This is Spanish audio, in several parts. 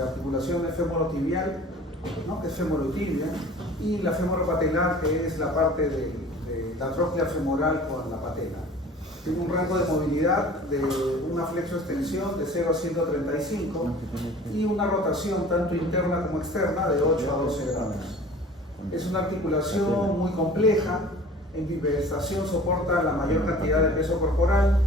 articulaciones femorotibial, ¿no? Que es femorotibia, y la femoropatelar, que es la parte de la tróclea femoral con la patela. Tiene un rango de movilidad de una flexoextensión de 0 a 135 y una rotación tanto interna como externa de 8 a 12 grados. Es una articulación muy compleja, en bipedestación soporta la mayor cantidad de peso corporal,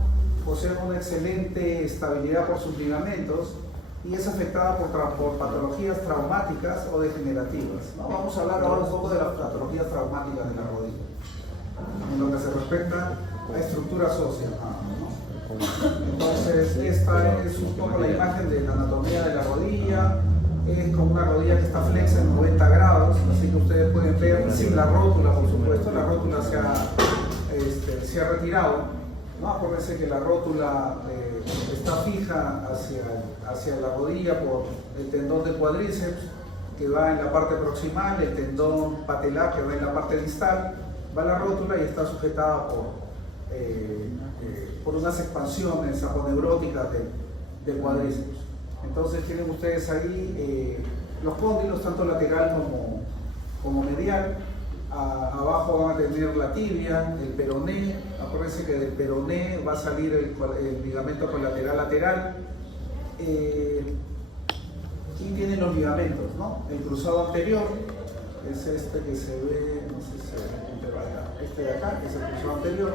posee una excelente estabilidad por sus ligamentos y es afectada por patologías traumáticas o degenerativas, ¿no? Vamos a hablar ahora un poco de las patologías traumáticas de la rodilla, en lo que se respecta a estructuras óseas, ¿no? Entonces, esta es un poco la imagen de la anatomía de la rodilla. Es como una rodilla que está flexa en 90 grados, así que ustedes pueden ver, sin la rótula, por supuesto, la rótula se ha retirado, ¿no? Acuérdense que la rótula está fija hacia la rodilla por el tendón del cuádriceps, que va en la parte proximal, el tendón patelar, que va en la parte distal, va la rótula y está sujetada por unas expansiones aponeuróticas del cuádriceps. Entonces tienen ustedes ahí los cóndilos, tanto lateral como medial. Abajo van a tener la tibia, el peroné. Acuérdense que del peroné va a salir el ligamento colateral lateral. Y tienen los ligamentos, ¿no? El cruzado anterior es este que se ve, no sé si se ve, pero este de acá, que es el cruzado anterior,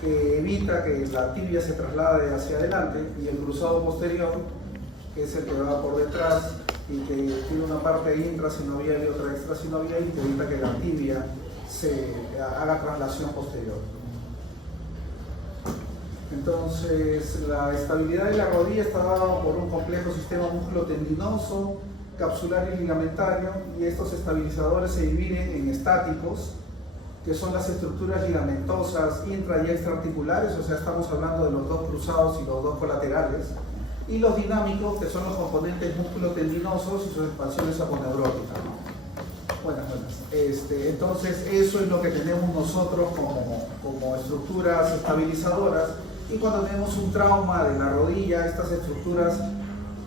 que evita que la tibia se traslade hacia adelante, y el cruzado posterior, que es el que va por detrás y que tiene una parte intrasinovial y otra extrasinovial, y que evita que la tibia se haga traslación posterior. Entonces, la estabilidad de la rodilla está dada por un complejo sistema músculo-tendinoso, capsular y ligamentario, y estos estabilizadores se dividen en estáticos, que son las estructuras ligamentosas intra y extraarticulares, o sea, estamos hablando de los dos cruzados y los dos colaterales, y los dinámicos, que son los componentes músculo-tendinosos y sus expansiones aponeuróticas, ¿no? Buenas. Entonces, eso es lo que tenemos nosotros como estructuras estabilizadoras, y cuando tenemos un trauma de la rodilla, estas estructuras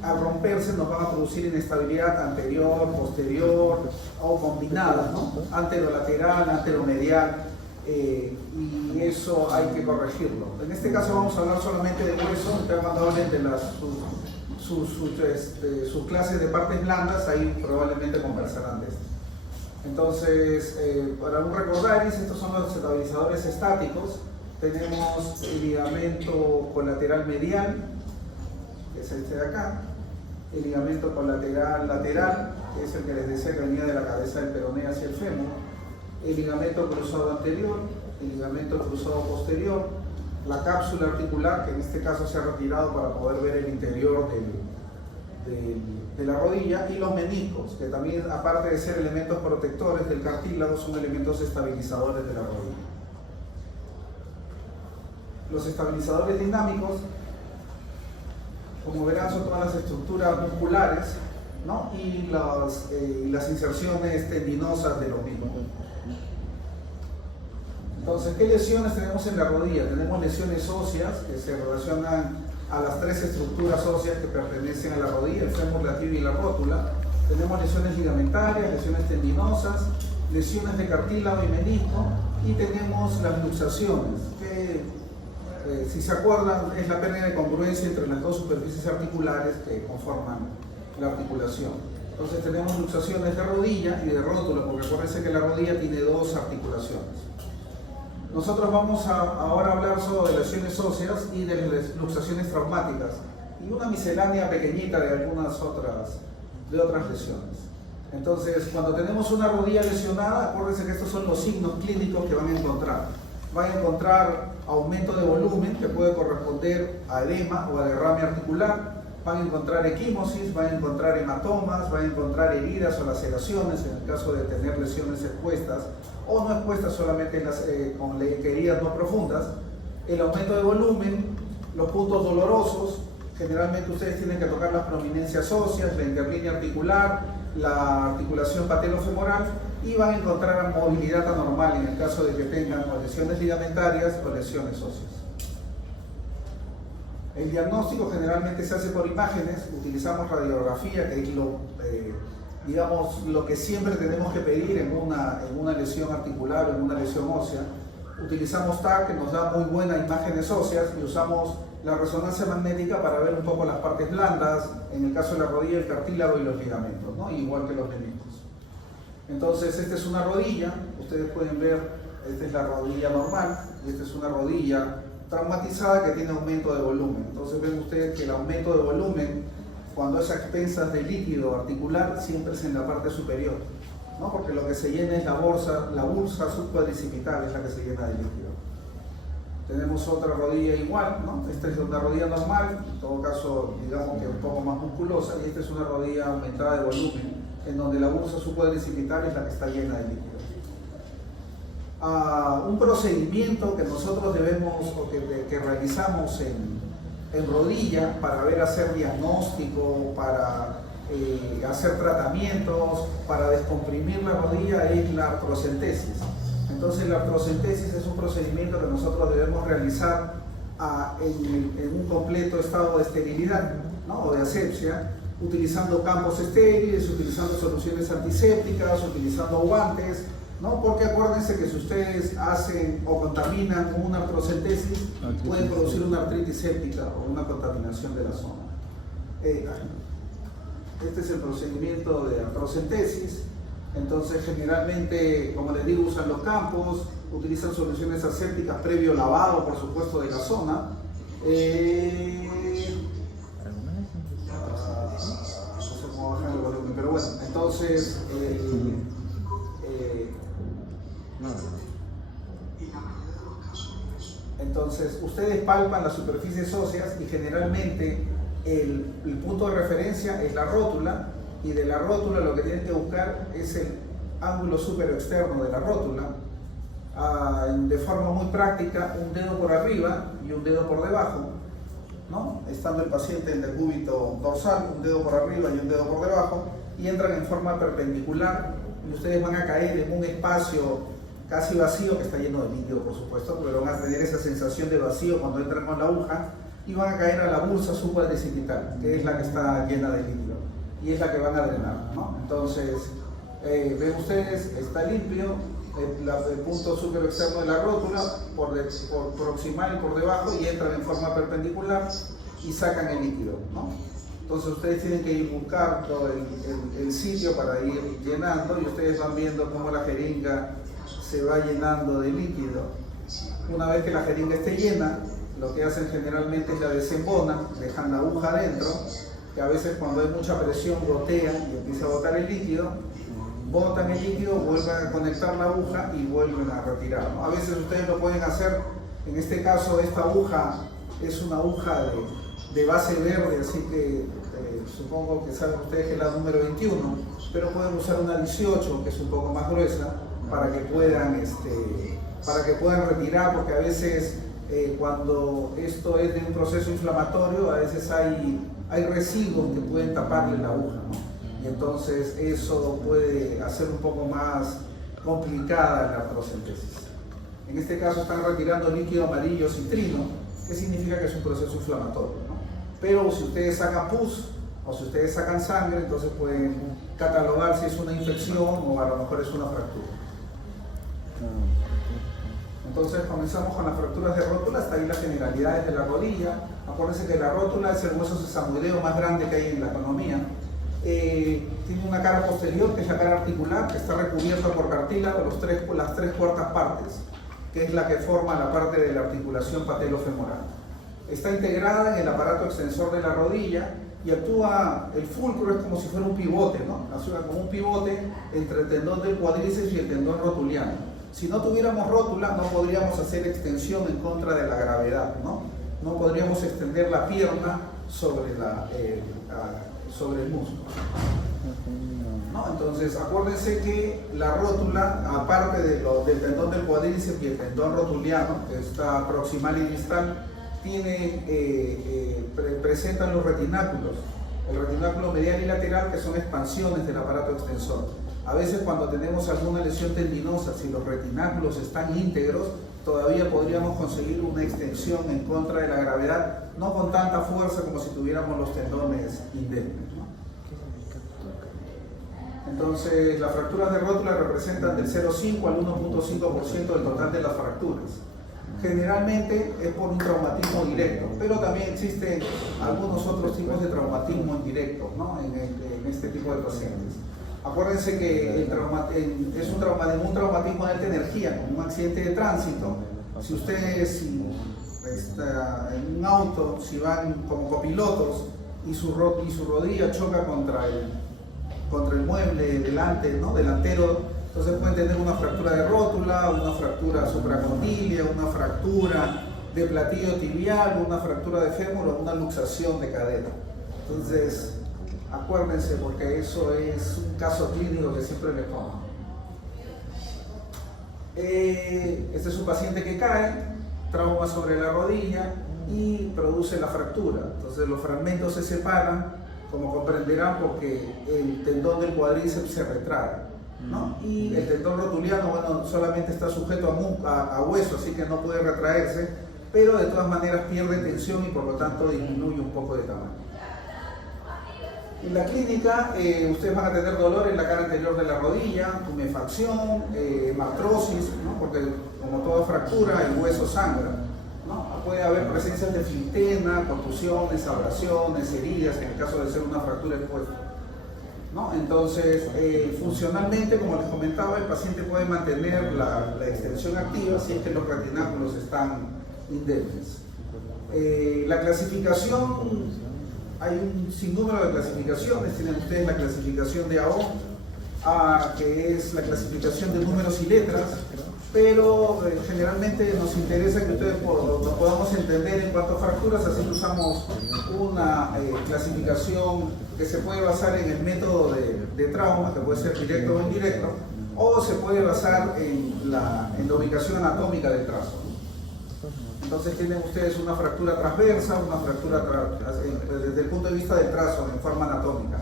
al romperse nos van a producir inestabilidad anterior, posterior o combinada, ¿no? Anterolateral, anteromedial, y eso hay que corregirlo. En este caso vamos a hablar solamente de hueso. Cuando hablen de sus clases de partes blandas, ahí probablemente conversarán de esto. Entonces, para un recordaris, estos son los estabilizadores estáticos. Tenemos el ligamento colateral medial, que es este de acá, el ligamento colateral lateral, que es el que les decía que venía de la cabeza del peroné hacia el fémur, el ligamento cruzado anterior, el ligamento cruzado posterior, la cápsula articular, que en este caso se ha retirado para poder ver el interior de la rodilla, y los meniscos, que también, aparte de ser elementos protectores del cartílago, son elementos estabilizadores de la rodilla. Los estabilizadores dinámicos, como verán, son todas las estructuras musculares, ¿no? Y las inserciones tendinosas de los mismos. Entonces, ¿qué lesiones tenemos en la rodilla? Tenemos lesiones óseas que se relacionan a las tres estructuras óseas que pertenecen a la rodilla, el fémur, la tibia y la rótula. Tenemos lesiones ligamentarias, lesiones tendinosas, lesiones de cartílago y menisco, y tenemos las luxaciones, que si se acuerdan, es la pérdida de congruencia entre las dos superficies articulares que conforman la articulación. Entonces tenemos luxaciones de rodilla y de rótula, porque acuérdense que la rodilla tiene dos articulaciones. Nosotros vamos ahora a hablar sobre lesiones óseas y de luxaciones traumáticas, y una miscelánea pequeñita de algunas otras lesiones. Entonces, cuando tenemos una rodilla lesionada, acuérdense que estos son los signos clínicos que van a encontrar. Van a encontrar aumento de volumen, que puede corresponder a edema o a derrame articular. Van a encontrar equimosis, van a encontrar hematomas, van a encontrar heridas o laceraciones en el caso de tener lesiones expuestas o no expuestas, solamente con heridas no profundas. El aumento de volumen, los puntos dolorosos, generalmente ustedes tienen que tocar las prominencias óseas, la interlínea articular, la articulación patelofemoral, y van a encontrar movilidad anormal en el caso de que tengan o lesiones ligamentarias o lesiones óseas. El diagnóstico generalmente se hace por imágenes, utilizamos radiografía, que es digamos, lo que siempre tenemos que pedir en una lesión articular o en una lesión ósea. Utilizamos TAC, que nos da muy buenas imágenes óseas, y usamos la resonancia magnética para ver un poco las partes blandas, en el caso de la rodilla, el cartílago y los ligamentos, ¿no? Igual que los meniscos. Entonces, esta es una rodilla, ustedes pueden ver, esta es la rodilla normal, y esta es una rodilla traumatizada que tiene aumento de volumen. Entonces ven ustedes que el aumento de volumen, cuando es a expensas de líquido articular, siempre es en la parte superior, ¿no? Porque lo que se llena es la bursa subcuadricipital, es la que se llena de líquido. Tenemos otra rodilla igual, ¿no? Esta es una rodilla normal, en todo caso, digamos que un poco más musculosa, y esta es una rodilla aumentada de volumen, en donde la bursa subcuadricipital es la que está llena de líquido. Un procedimiento que nosotros debemos o que realizamos en rodilla para hacer diagnóstico, para hacer tratamientos, para descomprimir la rodilla, es la artrocentesis. Entonces la artrocentesis es un procedimiento que nosotros debemos realizar en un completo estado de esterilidad, ¿no? O de asepsia, utilizando campos estériles, utilizando soluciones antisépticas, utilizando guantes, ¿no? Porque acuérdense que si ustedes hacen o contaminan con una artrocentesis, pueden producir una artritis séptica o una contaminación de la zona. Este es el procedimiento de artrocentesis. Entonces, generalmente, como les digo, usan los campos, utilizan soluciones asépticas previo lavado, por supuesto, de la zona. No sé cómo bajar el volumen, pero bueno, entonces entonces ustedes palpan las superficies óseas y generalmente el punto de referencia es la rótula, y de la rótula lo que tienen que buscar es el ángulo superexterno de la rótula, de forma muy práctica, un dedo por arriba y un dedo por debajo, ¿no? Estando el paciente en decúbito dorsal, un dedo por arriba y un dedo por debajo, y entran en forma perpendicular, y ustedes van a caer en un espacio casi vacío, que está lleno de líquido, por supuesto, pero van a tener esa sensación de vacío cuando entran con la aguja, y van a caer a la bursa subcuadricipital, que es la que está llena de líquido, y es la que van a drenar, ¿no? Entonces, ven ustedes, está limpio, el punto superexterno de la rótula, por proximal y por debajo, y entran en forma perpendicular y sacan el líquido, ¿no? Entonces ustedes tienen que ir buscando el sitio para ir llenando, y ustedes van viendo cómo la jeringa se va llenando de líquido. Una vez que la jeringa esté llena, lo que hacen generalmente es la desembonan, dejan la aguja adentro, que a veces cuando hay mucha presión gotea y empieza a botar el líquido, botan el líquido, vuelven a conectar la aguja y vuelven a retirar, ¿no? A veces ustedes lo pueden hacer, en este caso esta aguja es una aguja de base verde, así que supongo que saben ustedes que es la número 21, pero pueden usar una 18, que es un poco más gruesa, para que puedan retirar, porque a veces cuando esto es de un proceso inflamatorio, a veces hay residuos que pueden taparle la aguja, ¿no? Y entonces eso puede hacer un poco más complicada la artrocentesis. En este caso están retirando líquido amarillo citrino, que significa que es un proceso inflamatorio, ¿no? Pero si ustedes sacan pus o si ustedes sacan sangre, entonces pueden catalogar si es una infección o a lo mejor es una fractura. Entonces comenzamos con las fracturas de rótula, hasta ahí las generalidades de la rodilla. Acuérdense que la rótula es el hueso sesamoideo más grande que hay en la economía. Tiene una cara posterior, que es la cara articular, que está recubierta por cartílago, las tres cuartas partes, que es la que forma la parte de la articulación patelofemoral. Está integrada en el aparato extensor de la rodilla y actúa, el fulcro es como si fuera un pivote, ¿no? Actúa como un pivote entre el tendón del cuádriceps y el tendón rotuliano. Si no tuviéramos rótula, no podríamos hacer extensión en contra de la gravedad, ¿no? No podríamos extender la pierna sobre el músculo, ¿no? Entonces, acuérdense que la rótula, aparte del tendón del cuádriceps y el tendón rotuliano, que está proximal y distal, presentan los retináculos, el retináculo medial y lateral, que son expansiones del aparato extensor. A veces cuando tenemos alguna lesión tendinosa, si los retináculos están íntegros, todavía podríamos conseguir una extensión en contra de la gravedad, no con tanta fuerza como si tuviéramos los tendones indemnes, ¿no? Entonces, las fracturas de rótula representan del 0,5 al 1,5% del total de las fracturas. Generalmente es por un traumatismo directo, pero también existen algunos otros tipos de traumatismo indirectos, ¿no? en este tipo de pacientes. Acuérdense que es un traumatismo de alta energía, como un accidente de tránsito. Si ustedes está en un auto, si van como copilotos y su rodilla choca contra el mueble delante, ¿no? delantero, entonces pueden tener una fractura de rótula, una fractura supracondilia, una fractura de platillo tibial, una fractura de fémur o una luxación de cadera. Entonces, acuérdense, porque eso es un caso clínico que siempre les pongo. Este es un paciente que cae, trauma sobre la rodilla y produce la fractura. Entonces los fragmentos se separan, como comprenderán, porque el tendón del cuádriceps se retrae, ¿no? Y el tendón rotuliano, bueno, solamente está sujeto a hueso, así que no puede retraerse, pero de todas maneras pierde tensión y por lo tanto disminuye un poco de tamaño. En la clínica, ustedes van a tener dolor en la cara anterior de la rodilla, tumefacción, hemartrosis, ¿no? Porque como toda fractura, el hueso sangra, ¿no? Puede haber presencias de filtena, contusiones, abrasiones, heridas, en el caso de ser una fractura expuesta, ¿no? Entonces, funcionalmente, como les comentaba, el paciente puede mantener la extensión activa si es que los retináculos están indemnes. La clasificación, hay un sinnúmero de clasificaciones. Tienen ustedes la clasificación de AO, que es la clasificación de números y letras, pero generalmente nos interesa que ustedes lo podamos entender en cuanto a fracturas, así que usamos una clasificación que se puede basar en el método de trauma, que puede ser directo o indirecto, o se puede basar en la ubicación anatómica del trazo. Entonces tienen ustedes una fractura transversa, una fractura desde el punto de vista del trazo en forma anatómica.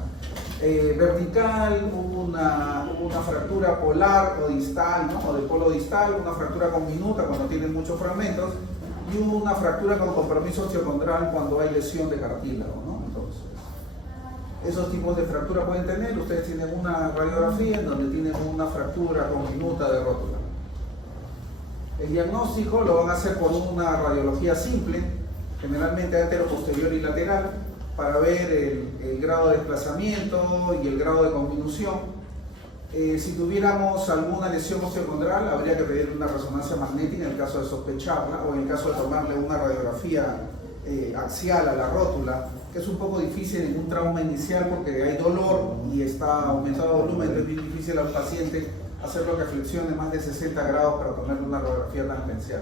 Vertical, una fractura polar o distal, ¿no? O del polo distal, una fractura conminuta cuando tienen muchos fragmentos y una fractura con compromiso osteocondral cuando hay lesión de cartílago, ¿no? Entonces, esos tipos de fractura pueden tener. Ustedes tienen una radiografía en donde tienen una fractura conminuta de rótula. El diagnóstico lo van a hacer por una radiología simple, generalmente antero, posterior y lateral, para ver el grado de desplazamiento y el grado de conminución. Si tuviéramos alguna lesión osteocondral, habría que pedir una resonancia magnética en el caso de sospecharla, o en el caso de tomarle una radiografía axial a la rótula, que es un poco difícil en un trauma inicial porque hay dolor y está aumentado el volumen, entonces es bien difícil al paciente hacerlo que flexione más de 60 grados para tomarle una radiografía tangencial.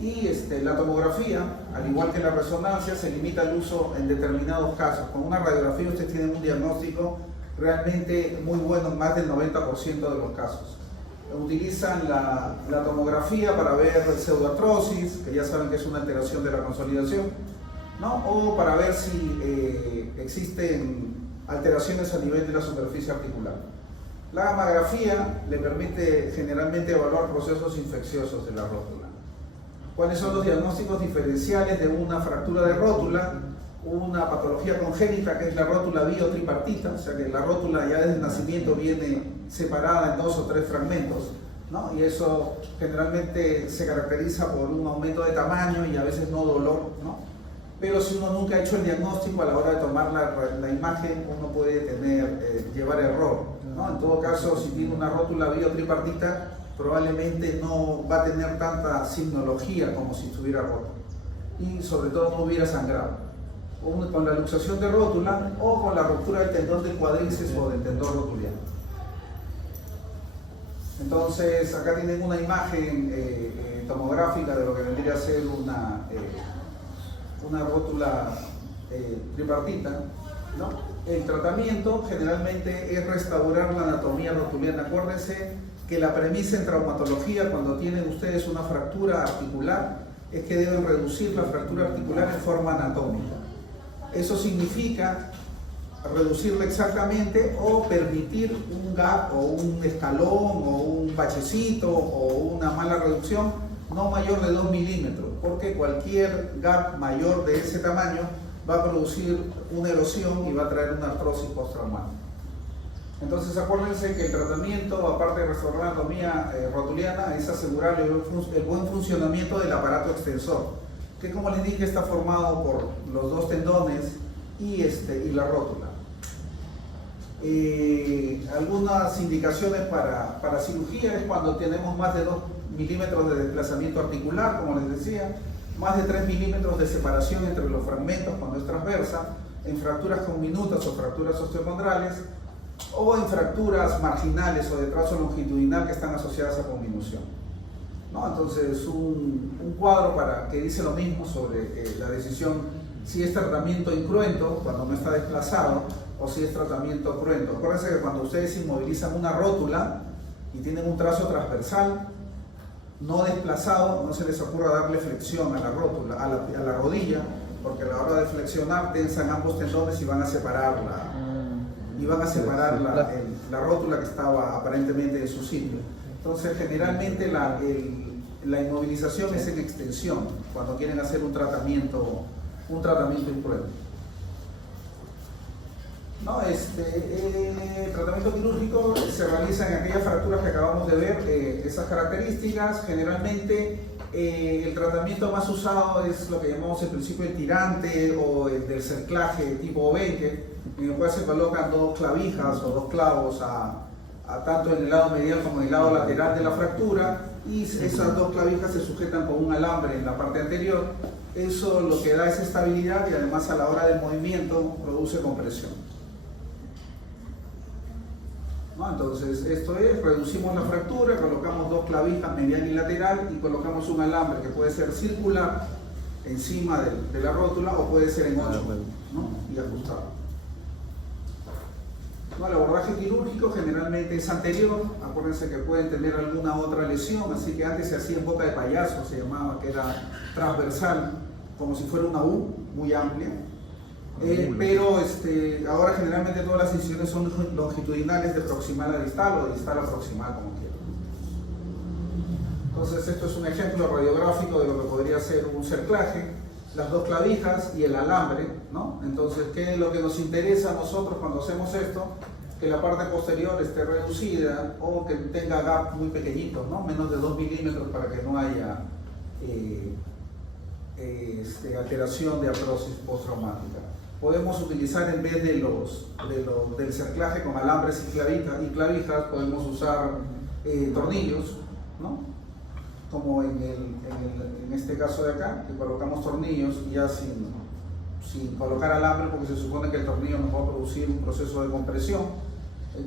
Y la tomografía, al igual que la resonancia, se limita al uso en determinados casos. Con una radiografía ustedes tienen un diagnóstico realmente muy bueno en más del 90% de los casos. Utilizan la tomografía para ver pseudoartrosis, que ya saben que es una alteración de la consolidación, ¿no? O para ver si existen alteraciones a nivel de la superficie articular. La gammagrafía le permite generalmente evaluar procesos infecciosos de la rótula. ¿Cuáles son los diagnósticos diferenciales de una fractura de rótula? Una patología congénita, que es la rótula biotripartita, o sea que la rótula ya desde el nacimiento viene separada en 2 o 3 fragmentos, ¿no? Y eso generalmente se caracteriza por un aumento de tamaño y a veces no dolor, ¿no? Pero si uno nunca ha hecho el diagnóstico, a la hora de tomar la imagen, uno puede llevar error, ¿no? En todo caso, si tiene una rótula biotripartita, probablemente no va a tener tanta signología como si estuviera rota. Y sobre todo no hubiera sangrado. Con la luxación de rótula o con la ruptura del tendón del cuádriceps o del tendón rotuliano. Entonces, acá tienen una imagen tomográfica de lo que vendría a ser una rótula tripartita, ¿no? El tratamiento generalmente es restaurar la anatomía rotuliana. Acuérdense que la premisa en traumatología, cuando tienen ustedes una fractura articular, es que deben reducir la fractura articular en forma anatómica. Eso significa reducirla exactamente o permitir un gap o un escalón o un bachecito o una mala reducción no mayor de 2 milímetros, porque cualquier gap mayor de ese tamaño va a producir una erosión y va a traer una artrosis postraumática. Entonces acuérdense que el tratamiento, aparte de restaurar la anatomía rotuliana, es asegurar el buen funcionamiento del aparato extensor, que como les dije está formado por los dos tendones y la rótula. Algunas indicaciones para cirugía es cuando tenemos más de 2 milímetros de desplazamiento articular, como les decía, más de 3 milímetros de separación entre los fragmentos cuando es transversa, en fracturas conminutas o fracturas osteocondrales, o en fracturas marginales o de trazo longitudinal que están asociadas a conminución, ¿no? Entonces, un cuadro que dice lo mismo sobre la decisión si es tratamiento incruento, cuando no está desplazado, o si es tratamiento cruento. Acuérdense que cuando ustedes inmovilizan una rótula y tienen un trazo transversal no desplazado, no se les ocurra darle flexión a la rótula, a la rodilla, porque a la hora de flexionar tensan ambos tendones y van a separar la rótula que estaba aparentemente en su sitio. Entonces, generalmente la inmovilización es en extensión, cuando quieren hacer un tratamiento incruento. No, el tratamiento quirúrgico se realiza en aquellas fracturas que acabamos de ver, esas características. Generalmente el tratamiento más usado es lo que llamamos el principio del tirante o el del cerclaje tipo Benke, en el cual se colocan 2 clavijas o 2 clavos tanto en el lado medial como en el lado lateral de la fractura, y esas 2 clavijas se sujetan con un alambre en la parte anterior. Eso lo que da es estabilidad y además a la hora del movimiento produce compresión, ¿no? Entonces, esto es, reducimos la fractura, colocamos 2 clavijas medial y lateral y colocamos un alambre que puede ser circular encima de la rótula o puede ser en 8, ¿no? Y ajustado. No, el abordaje quirúrgico generalmente es anterior. Acuérdense que pueden tener alguna otra lesión, así que antes se hacía en boca de payaso, se llamaba, que era transversal, como si fuera una U muy amplia. Pero ahora generalmente todas las incisiones son longitudinales de proximal a distal o de distal a proximal, como quieran. Entonces, esto es un ejemplo radiográfico de lo que podría ser un cerclaje, las 2 clavijas y el alambre, ¿no? Entonces, ¿qué es lo que nos interesa a nosotros cuando hacemos esto? Que la parte posterior esté reducida o que tenga gap muy pequeñitos, ¿no? Menos de 2 milímetros para que no haya alteración de artrosis postraumática. Podemos utilizar, en vez del cerclaje con alambres y clavijas, podemos usar tornillos, ¿no? Como en este caso de acá, que colocamos tornillos y ya sin colocar alambre, porque se supone que el tornillo nos va a producir un proceso de compresión.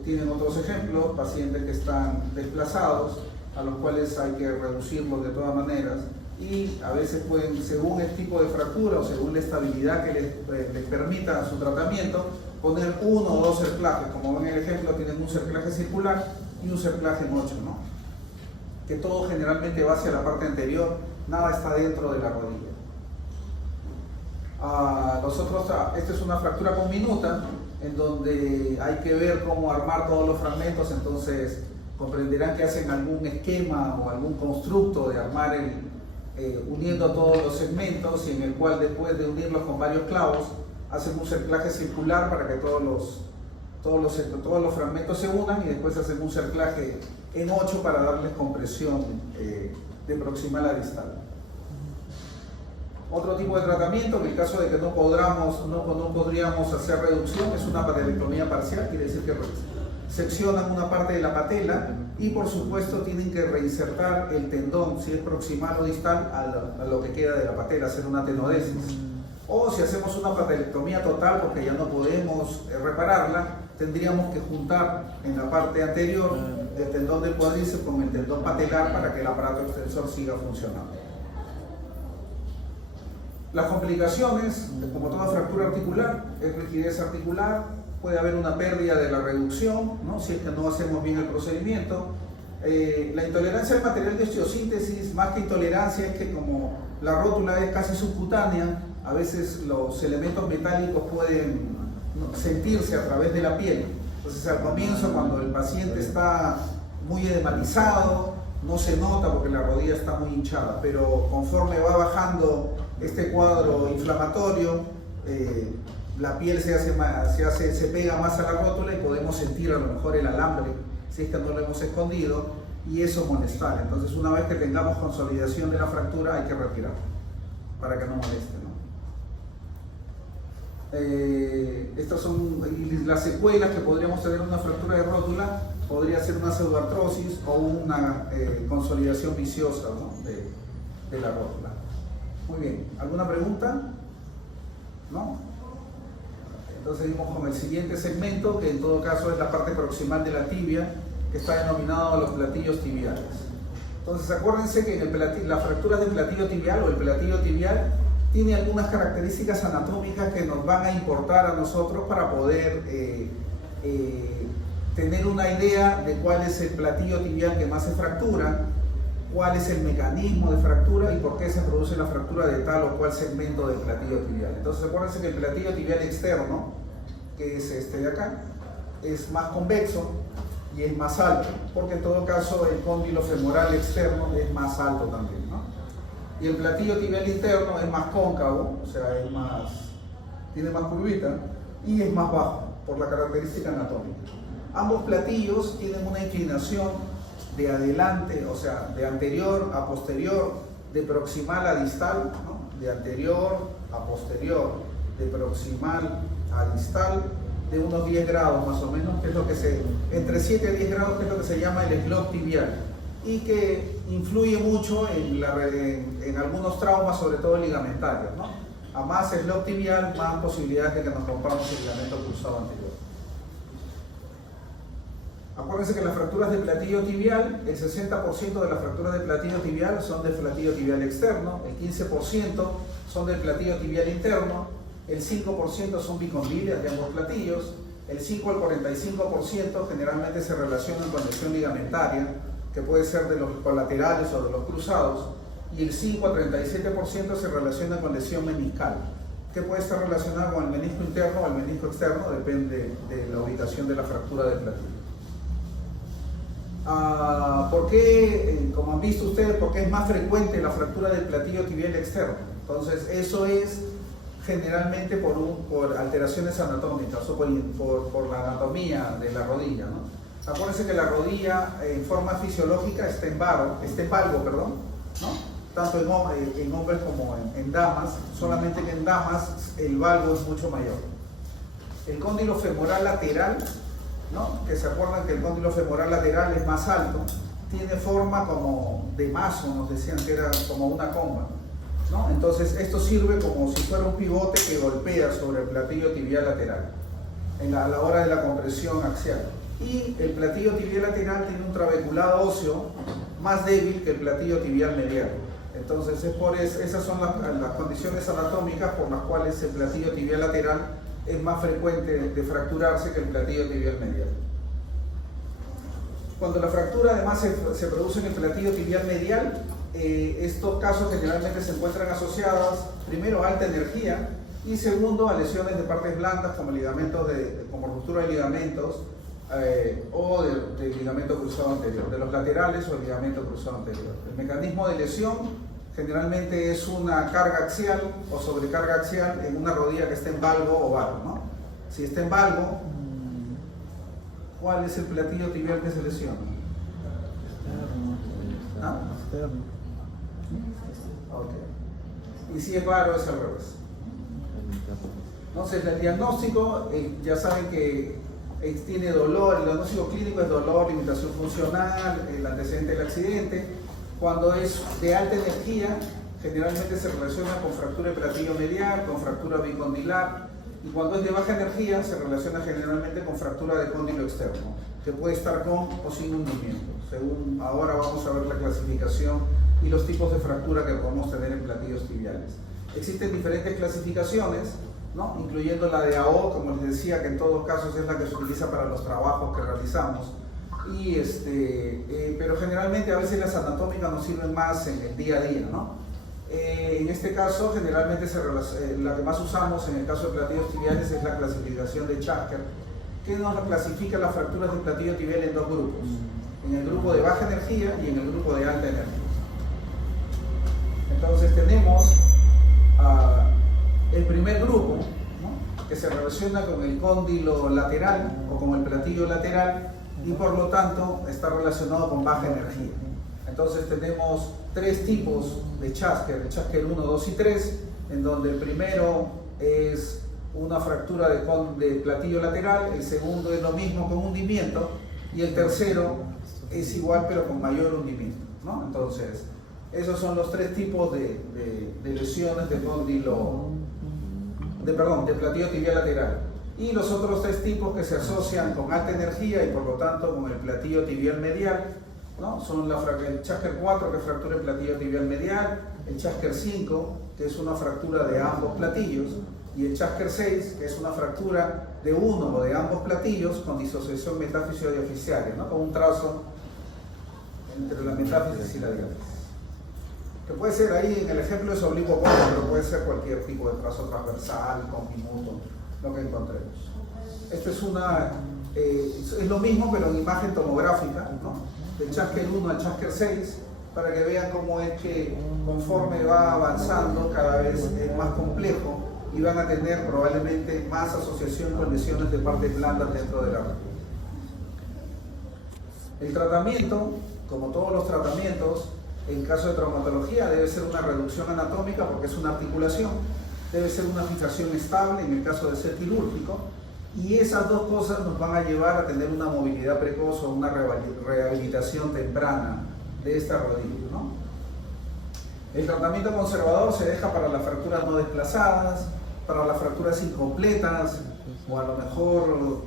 Tienen otros ejemplos, pacientes que están desplazados, a los cuales hay que reducirlos de todas maneras, y a veces pueden, según el tipo de fractura o según la estabilidad que les permita su tratamiento, poner 1 o 2 cerclajes. Como ven en el ejemplo, tienen un cerclaje circular y un cerclaje en 8, ¿no? Que todo generalmente va hacia la parte anterior, nada está dentro de la rodilla. Esta es una fractura conminuta, en donde hay que ver cómo armar todos los fragmentos. Entonces comprenderán que hacen algún esquema o algún constructo de armar uniendo todos los segmentos, y en el cual, después de unirlos con varios clavos, hacen un cerclaje circular para que todos los fragmentos se unan, y después hacen un cerclaje en 8 para darles compresión de proximal a distal. Otro tipo de tratamiento, en el caso de que no podríamos hacer reducción, es una patelectomía parcial. Quiere decir que seccionan una parte de la patela y, por supuesto, tienen que reinsertar el tendón, si es proximal o distal, a lo que queda de la patela, hacer una tenodesis. O si hacemos una patelectomía total, porque ya no podemos repararla, tendríamos que juntar en la parte anterior el tendón del cuádriceps con el tendón patelar para que el aparato extensor siga funcionando. Las complicaciones, como toda fractura articular, es rigidez articular, puede haber una pérdida de la reducción, ¿no? Si es que no hacemos bien el procedimiento. La intolerancia al material de osteosíntesis, más que intolerancia, es que como la rótula es casi subcutánea, a veces los elementos metálicos pueden sentirse a través de la piel. Entonces, al comienzo, cuando el paciente está muy edematizado no se nota porque la rodilla está muy hinchada, pero conforme va bajando este cuadro inflamatorio, la piel se pega más a la rótula y podemos sentir a lo mejor el alambre, si es que no lo hemos escondido, y eso molestar. Entonces, una vez que tengamos consolidación de la fractura, hay que retirar para que no moleste, ¿no? Estas son las secuelas que podríamos tener una fractura de rótula. Podría ser una pseudoartrosis o una consolidación viciosa, ¿no? de la rótula. Muy bien, ¿alguna pregunta? ¿No? Entonces seguimos con el siguiente segmento, que en todo caso es la parte proximal de la tibia, que está denominado los platillos tibiales. Entonces acuérdense que las fracturas del platillo tibial o el platillo tibial tiene algunas características anatómicas que nos van a importar a nosotros para poder tener una idea de cuál es el platillo tibial que más se fractura, cuál es el mecanismo de fractura y por qué se produce la fractura de tal o cual segmento del platillo tibial. Entonces acuérdense que el platillo tibial externo, que es este de acá, es más convexo y es más alto, porque en todo caso el cóndilo femoral externo es más alto también, ¿no? Y el platillo tibial interno es más cóncavo, o sea, tiene más curvita y es más bajo por la característica anatómica. Ambos platillos tienen una inclinación de adelante, o sea, de anterior a posterior, de proximal a distal, ¿no? De anterior a posterior, de proximal a distal, de unos 10 grados más o menos, que es lo que entre 7 y 10 grados, que es lo que se llama el slop tibial, y que influye mucho en algunos traumas, sobre todo ligamentarios, ¿no? A más slop tibial, más posibilidades de que nos rompamos el ligamento cruzado anterior. Acuérdense que las fracturas de platillo tibial, el 60% de las fracturas de platillo tibial son del platillo tibial externo, el 15% son del platillo tibial interno, el 5% son bicondylias de ambos platillos, el 5 al 45% generalmente se relacionan con lesión ligamentaria, que puede ser de los colaterales o de los cruzados, y el 5 al 37% se relaciona con lesión meniscal, que puede estar relacionada con el menisco interno o el menisco externo, depende de la ubicación de la fractura del platillo. ¿Por qué, como han visto ustedes, por qué es más frecuente la fractura del platillo tibial externo? Entonces, eso es generalmente por alteraciones anatómicas o por la anatomía de la rodilla, ¿no? Acuérdense que la rodilla en forma fisiológica está en valgo, ¿no? Tanto en hombres como en damas, solamente que en damas el valgo es mucho mayor. El cóndilo femoral lateral, ¿no? Que se acuerdan que el cóndilo femoral lateral es más alto, tiene forma como de mazo, nos decían que era como una comba, ¿no? Entonces esto sirve como si fuera un pivote que golpea sobre el platillo tibial lateral a la hora de la compresión axial. Y el platillo tibial lateral tiene un trabeculado óseo más débil que el platillo tibial medial. Entonces esas son las condiciones anatómicas por las cuales el platillo tibial lateral es más frecuente de fracturarse que el platillo tibial medial. Cuando la fractura además se produce en el platillo tibial medial, estos casos generalmente se encuentran asociados, primero, a alta energía y segundo, a lesiones de partes blandas como ligamentos como ruptura de ligamentos o de ligamento cruzado anterior, de los laterales o el ligamento cruzado anterior. El mecanismo de lesión generalmente es una carga axial o sobrecarga axial en una rodilla que esté en valgo o varo, ¿no? Si está en valgo, ¿cuál es el platillo tibial que se lesiona? ¿Ah? Okay. Y si es varo, es al revés. Entonces, el diagnóstico, ya saben que tiene dolor, el diagnóstico clínico es dolor, limitación funcional, el antecedente del accidente. Cuando es de alta energía, generalmente se relaciona con fractura de platillo medial, con fractura bicondilar, y cuando es de baja energía, se relaciona generalmente con fractura de cóndilo externo, que puede estar con o sin hundimiento. Según ahora vamos a ver la clasificación y los tipos de fractura que podemos tener en platillos tibiales. Existen diferentes clasificaciones, ¿no? Incluyendo la de AO, como les decía, que en todos casos es la que se utiliza para los trabajos que realizamos. Pero generalmente a veces las anatómicas nos sirven más en el día a día, ¿no? En este caso, generalmente la que más usamos en el caso de platillos tibiales es la clasificación de Chasker, que nos clasifica las fracturas del platillo tibial en dos grupos. en el grupo de baja energía y en el grupo de alta energía. Entonces tenemos el primer grupo, ¿no?, que se relaciona con el cóndilo lateral o con el platillo lateral y por lo tanto está relacionado con baja energía. Entonces tenemos tres tipos de chasquer, el chasquer 1, 2 y 3, en donde el primero es una fractura de platillo lateral, el segundo es lo mismo con hundimiento y el tercero es igual pero con mayor hundimiento, ¿no? Entonces, esos son los tres tipos de lesiones de cóndilo, de platillo tibial lateral. Y los otros tres tipos que se asocian con alta energía y por lo tanto con el platillo tibial medial, ¿no?, son el chasquer 4, que es fractura del platillo tibial medial, el chasquer 5, que es una fractura de ambos platillos, y el chasquer 6, que es una fractura de uno o de ambos platillos con disociación metáfiso-diaficiaria, ¿no?, con un trazo entre la metáfisis y la diáfisis. Que puede ser ahí, en el ejemplo es oblicuo corto, pero puede ser cualquier tipo de trazo transversal, conminuto, lo que encontremos. Esto es lo mismo, pero en imagen tomográfica, ¿no?, del chasquer 1 al chasquer 6, para que vean cómo es que conforme va avanzando cada vez es más complejo y van a tener probablemente más asociación con lesiones de partes blandas dentro de la rodilla. El tratamiento, como todos los tratamientos, en caso de traumatología debe ser una reducción anatómica porque es una articulación, debe ser una fijación estable en el caso de ser quirúrgico, y esas dos cosas nos van a llevar a tener una movilidad precoz o una rehabilitación temprana de esta rodilla, ¿no? El tratamiento conservador se deja para las fracturas no desplazadas, para las fracturas incompletas, o a lo mejor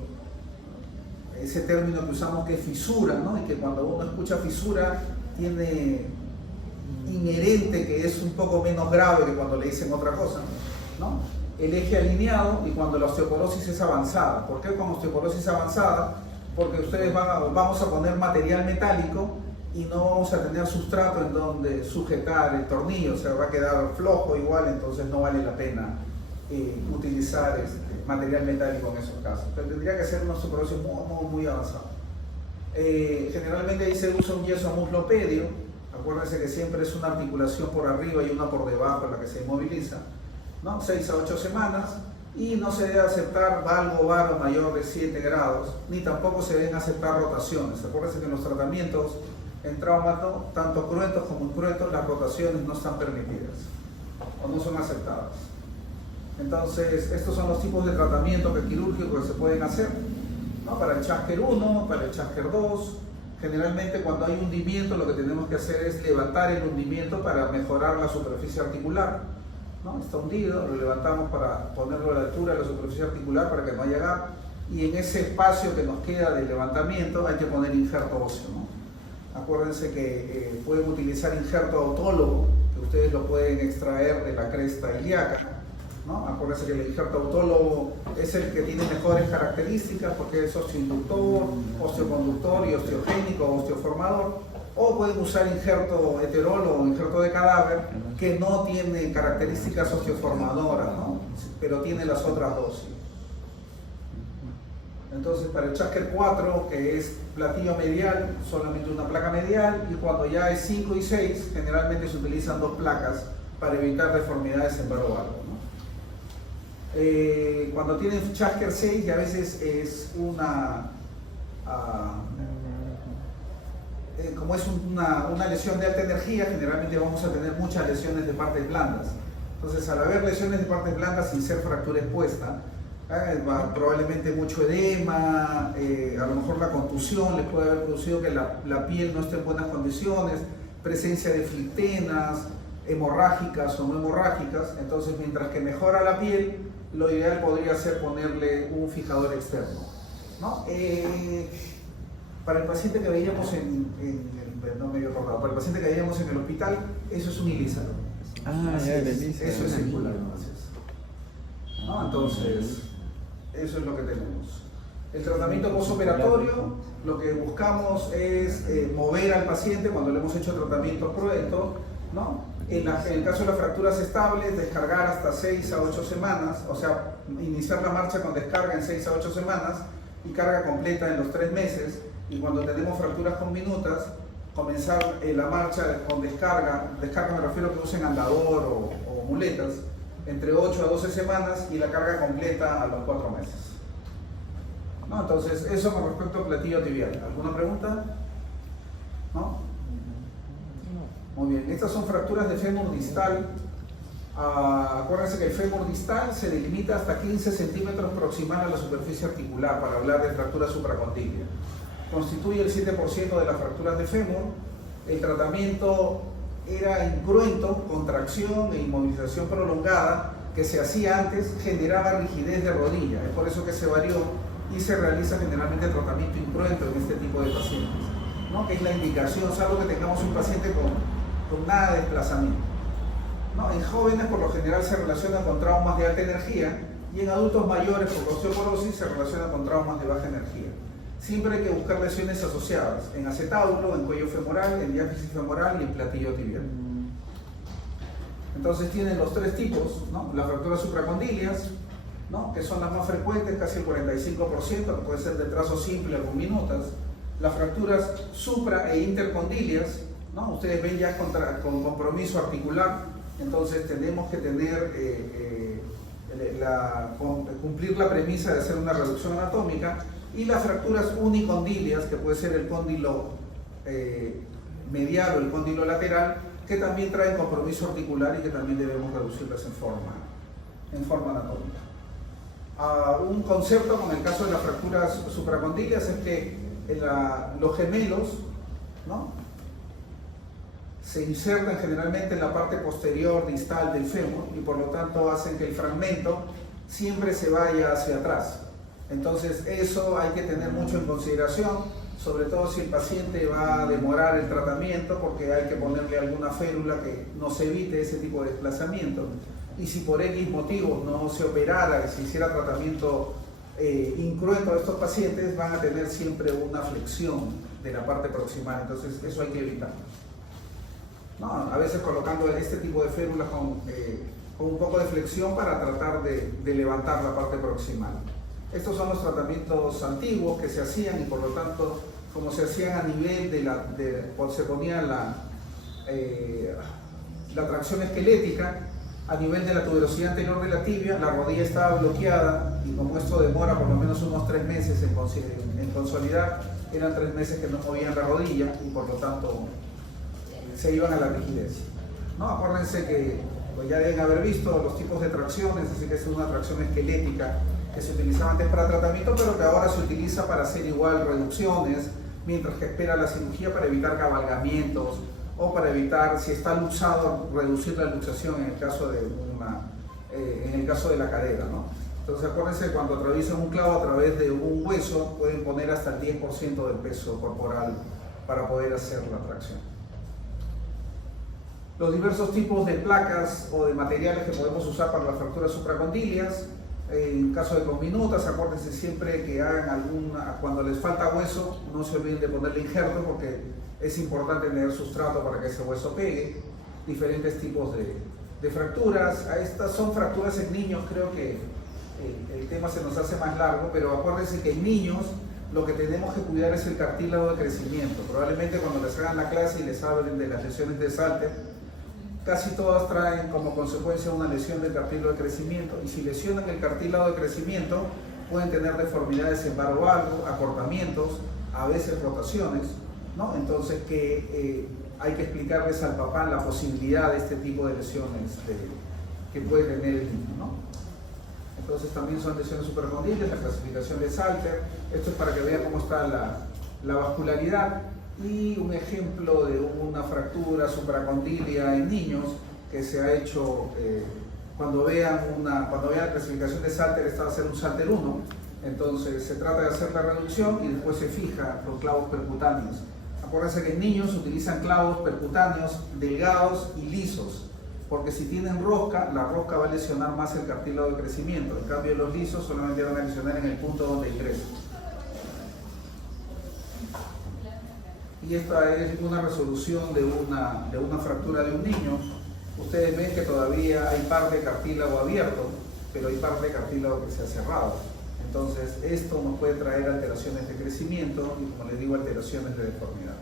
ese término que usamos que es fisura, ¿no?, y que cuando uno escucha fisura tiene inherente que es un poco menos grave que cuando le dicen otra cosa, ¿no? El eje alineado y cuando la osteoporosis es avanzada. ¿Por qué con osteoporosis avanzada? Porque ustedes vamos a poner material metálico y no vamos a tener sustrato en donde sujetar el tornillo, o sea, va a quedar flojo igual, entonces no vale la pena utilizar material metálico en esos casos. Pero tendría que ser una osteoporosis muy avanzada. Generalmente ahí se usa un yeso muslopedio. Acuérdense que siempre es una articulación por arriba y una por debajo en la que se inmoviliza, ¿no? 6 a 8 semanas, y no se debe aceptar valgo varo mayor de 7 grados, ni tampoco se deben aceptar rotaciones. Acuérdense que en los tratamientos en traumato, tanto cruentos como incruentos, las rotaciones no están permitidas o no son aceptadas. Entonces, estos son los tipos de tratamiento quirúrgico que se pueden hacer, ¿no?, para el chasquer 1, para el chasquer 2. Generalmente cuando hay hundimiento lo que tenemos que hacer es levantar el hundimiento para mejorar la superficie articular, ¿no? Está hundido, lo levantamos para ponerlo a la altura de la superficie articular para que no haya gap, y en ese espacio que nos queda de levantamiento hay que poner injerto óseo, ¿no? Acuérdense que pueden utilizar injerto autólogo, que ustedes lo pueden extraer de la cresta ilíaca, ¿no? Acuérdense que el injerto autólogo es el que tiene mejores características porque es osteoinductor, osteoconductor y osteogénico o osteoformador. O pueden usar injerto heterólogo o injerto de cadáver, que no tiene características osteoformadoras, ¿no?, pero tiene las otras dos. Entonces, para el chasquer 4, que es platillo medial, solamente una placa medial, y cuando ya es 5 y 6, generalmente se utilizan 2 placas para evitar deformidades en varo valgo, ¿no? Cuando tienen chasquer 6, ya a veces es como es una lesión de alta energía, generalmente vamos a tener muchas lesiones de partes blandas. Entonces, al haber lesiones de partes blandas sin ser fractura expuesta, probablemente mucho edema, a lo mejor la contusión les puede haber producido que la piel no esté en buenas condiciones, presencia de filtenas hemorrágicas o no hemorrágicas. Entonces, mientras que mejora la piel, lo ideal podría ser ponerle un fijador externo, ¿no? Para el paciente que veíamos para el paciente que veíamos en el hospital, eso es un ilísalo. Eso es circular, ¿no? Entonces, eso es lo que tenemos. El tratamiento postoperatorio, lo que buscamos es mover al paciente cuando le hemos hecho tratamiento cruento, ¿no? En el caso de las fracturas estables, descargar hasta 6 a 8 semanas, o sea, iniciar la marcha con descarga en 6 a 8 semanas, y carga completa en los 3 meses, y cuando tenemos fracturas con minutas, comenzar la marcha con descarga me refiero a que usen andador o muletas, entre 8 a 12 semanas y la carga completa a los 4 meses. ¿No? Entonces, eso con respecto al platillo tibial. ¿Alguna pregunta? ¿No? Muy bien, estas son fracturas de fémur distal. Acuérdense que el fémur distal se delimita hasta 15 centímetros proximal a la superficie articular para hablar de fractura supracondylia. Constituye el 7% de las fracturas de fémur. El tratamiento era incruento, contracción e inmovilización prolongada que se hacía antes generaba rigidez de rodilla. Es por eso que se varió y se realiza generalmente tratamiento incruento en este tipo de pacientes, ¿no? Que es la indicación, salvo que tengamos un paciente con nada de desplazamiento, ¿no? En jóvenes por lo general se relaciona con traumas de alta energía y en adultos mayores por osteoporosis se relaciona con traumas de baja energía. Siempre hay que buscar lesiones asociadas en acetábulo, en cuello femoral, en diáfisis femoral y en platillo tibial. Entonces tienen los 3 tipos, ¿no? Las fracturas supracondilias, ¿no? Que son las más frecuentes, casi el 45%, que puede ser de trazo simple o con minutas. Las fracturas supra e intercondilias, ¿no? Ustedes ven ya con compromiso articular, entonces tenemos que tener cumplir la premisa de hacer una reducción anatómica. Y las fracturas unicondilias, que puede ser el cóndilo medial o el cóndilo lateral, que también traen compromiso articular y que también debemos reducirlas en forma anatómica. Un concepto con el caso de las fracturas supracondilias es que los gemelos, ¿no? Se insertan generalmente en la parte posterior distal del fémur y por lo tanto hacen que el fragmento siempre se vaya hacia atrás. Entonces eso hay que tener mucho en consideración, sobre todo si el paciente va a demorar el tratamiento porque hay que ponerle alguna férula que nos evite ese tipo de desplazamiento. Y si por X motivos no se operara y se hiciera tratamiento incruento a estos pacientes, van a tener siempre una flexión de la parte proximal, entonces eso hay que evitarlo. No, a veces colocando este tipo de férulas con un poco de flexión para tratar de levantar la parte proximal. Estos son los tratamientos antiguos que se hacían y por lo tanto, como se hacían a nivel se ponía la tracción esquelética, a nivel de la tuberosidad anterior de la tibia, la rodilla estaba bloqueada y como esto demora por lo menos unos 3 meses en consolidar, eran 3 meses que no movían la rodilla y por lo tanto se iban a la rigidez. ¿No? Acuérdense que pues ya deben haber visto los tipos de tracciones, así que es una tracción esquelética que se utilizaba antes para tratamiento, pero que ahora se utiliza para hacer igual reducciones, mientras que espera la cirugía para evitar cabalgamientos o para evitar, si está luxado, reducir la luxación en el caso de la cadera, ¿no? Entonces acuérdense, cuando atraviesan un clavo a través de un hueso, pueden poner hasta el 10% del peso corporal para poder hacer la tracción. Los diversos tipos de placas o de materiales que podemos usar para las fracturas supracondilias. En caso de conminutas, acuérdense siempre que hagan cuando les falta hueso, no se olviden de ponerle injerto porque es importante tener sustrato para que ese hueso pegue. Diferentes tipos de fracturas. Estas son fracturas en niños, creo que el tema se nos hace más largo, pero acuérdense que en niños lo que tenemos que cuidar es el cartílago de crecimiento. Probablemente cuando les hagan la clase y les hablen de las lesiones de Salter, casi todas traen como consecuencia una lesión del cartílago de crecimiento, y si lesionan el cartílago de crecimiento pueden tener deformidades en varo valgo, acortamientos, a veces rotaciones, ¿no? Entonces hay que explicarles al papá la posibilidad de este tipo de lesiones que puede tener el niño, ¿no? Entonces también son lesiones supracondilias, la clasificación de Salter. Esto es para que vean cómo está la vascularidad. Y un ejemplo de una fractura supracondilia en niños que se ha hecho cuando vean la clasificación de Salter. Esta va a ser un Salter 1, entonces se trata de hacer la reducción y después se fija los clavos percutáneos. Acuérdense que en niños utilizan clavos percutáneos delgados y lisos, porque si tienen rosca, la rosca va a lesionar más el cartílago de crecimiento. En cambio los lisos solamente van a lesionar en el punto donde ingresa. Y esta es una resolución de una fractura de un niño. Ustedes ven que todavía hay parte de cartílago abierto, pero hay parte de cartílago que se ha cerrado. Entonces, esto nos puede traer alteraciones de crecimiento y, como les digo, alteraciones de deformidad.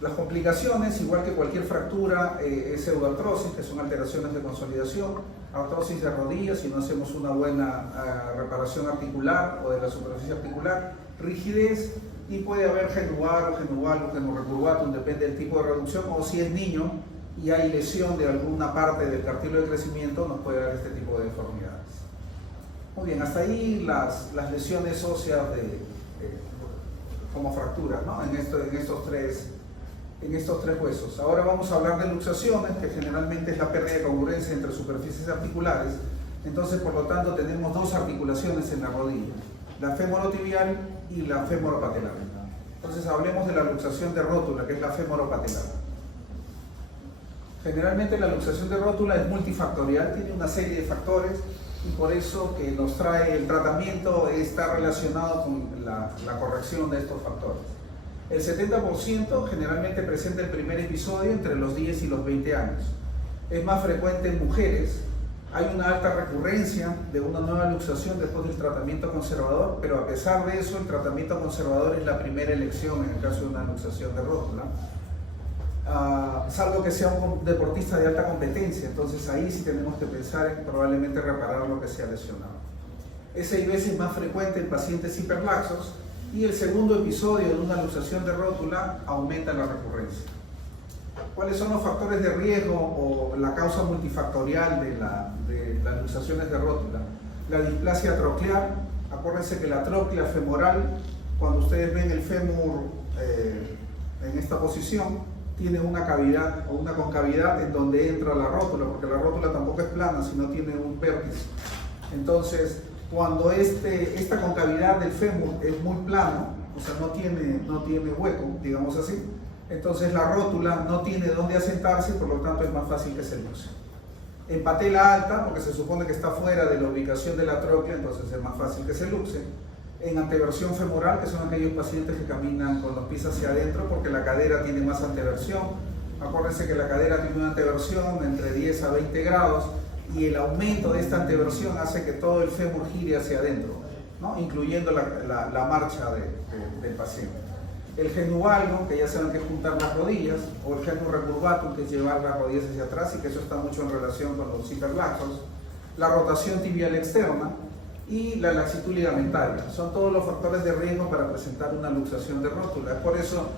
Las complicaciones, igual que cualquier fractura, es pseudoartrosis, que son alteraciones de consolidación, artrosis de rodillas si no hacemos una buena reparación articular o de la superficie articular, rigidez, y puede haber genuvar o genorrecurvatum, depende del tipo de reducción, o si es niño y hay lesión de alguna parte del cartílago de crecimiento, nos puede dar este tipo de deformidades. Muy bien, hasta ahí las lesiones óseas como fracturas, ¿no? en estos tres huesos. Ahora vamos a hablar de luxaciones, que generalmente es la pérdida de congruencia entre superficies articulares. Entonces, por lo tanto, tenemos dos articulaciones en la rodilla, la femorotibial y la femoropatelar. Entonces, hablemos de la luxación de rótula, que es la femoropatelar. Generalmente la luxación de rótula es multifactorial, tiene una serie de factores, y por eso que nos trae el tratamiento está relacionado con la corrección de estos factores. El 70% generalmente presenta el primer episodio entre los 10 y los 20 años. Es más frecuente en mujeres. Hay una alta recurrencia de una nueva luxación después del tratamiento conservador, pero a pesar de eso, el tratamiento conservador es la primera elección en el caso de una luxación de rótula. Salvo que sea un deportista de alta competencia, entonces ahí sí tenemos que pensar en probablemente reparar lo que se ha lesionado. SIB es más frecuente en pacientes hiperlaxos, y el segundo episodio de una luxación de rótula aumenta la recurrencia. ¿Cuáles son los factores de riesgo o la causa multifactorial de las luxaciones de rótula? La displasia troclear. Acuérdense que la tróclea femoral, cuando ustedes ven el fémur en esta posición, tiene una cavidad o una concavidad en donde entra la rótula, porque la rótula tampoco es plana, sino tiene un vértice. Entonces, cuando esta concavidad del fémur es muy plano, o sea, no tiene hueco, digamos así, entonces la rótula no tiene dónde asentarse y por lo tanto es más fácil que se luxe. En patela alta, porque se supone que está fuera de la ubicación de la tróclea, entonces es más fácil que se luxe. En anteversión femoral, que son aquellos pacientes que caminan con los pies hacia adentro porque la cadera tiene más anteversión. Acuérdense que la cadera tiene una anteversión entre 10 a 20 grados, y el aumento de esta anteversión hace que todo el fémur gire hacia adentro, ¿no? Incluyendo la marcha del paciente. El genuvalgo, que ya saben que es juntar las rodillas, o el genorrecurvatum, que es llevar las rodillas hacia atrás, y que eso está mucho en relación con los hiperlaxos. La rotación tibial externa y la laxitud ligamentaria. Son todos los factores de riesgo para presentar una luxación de rótula. Es por eso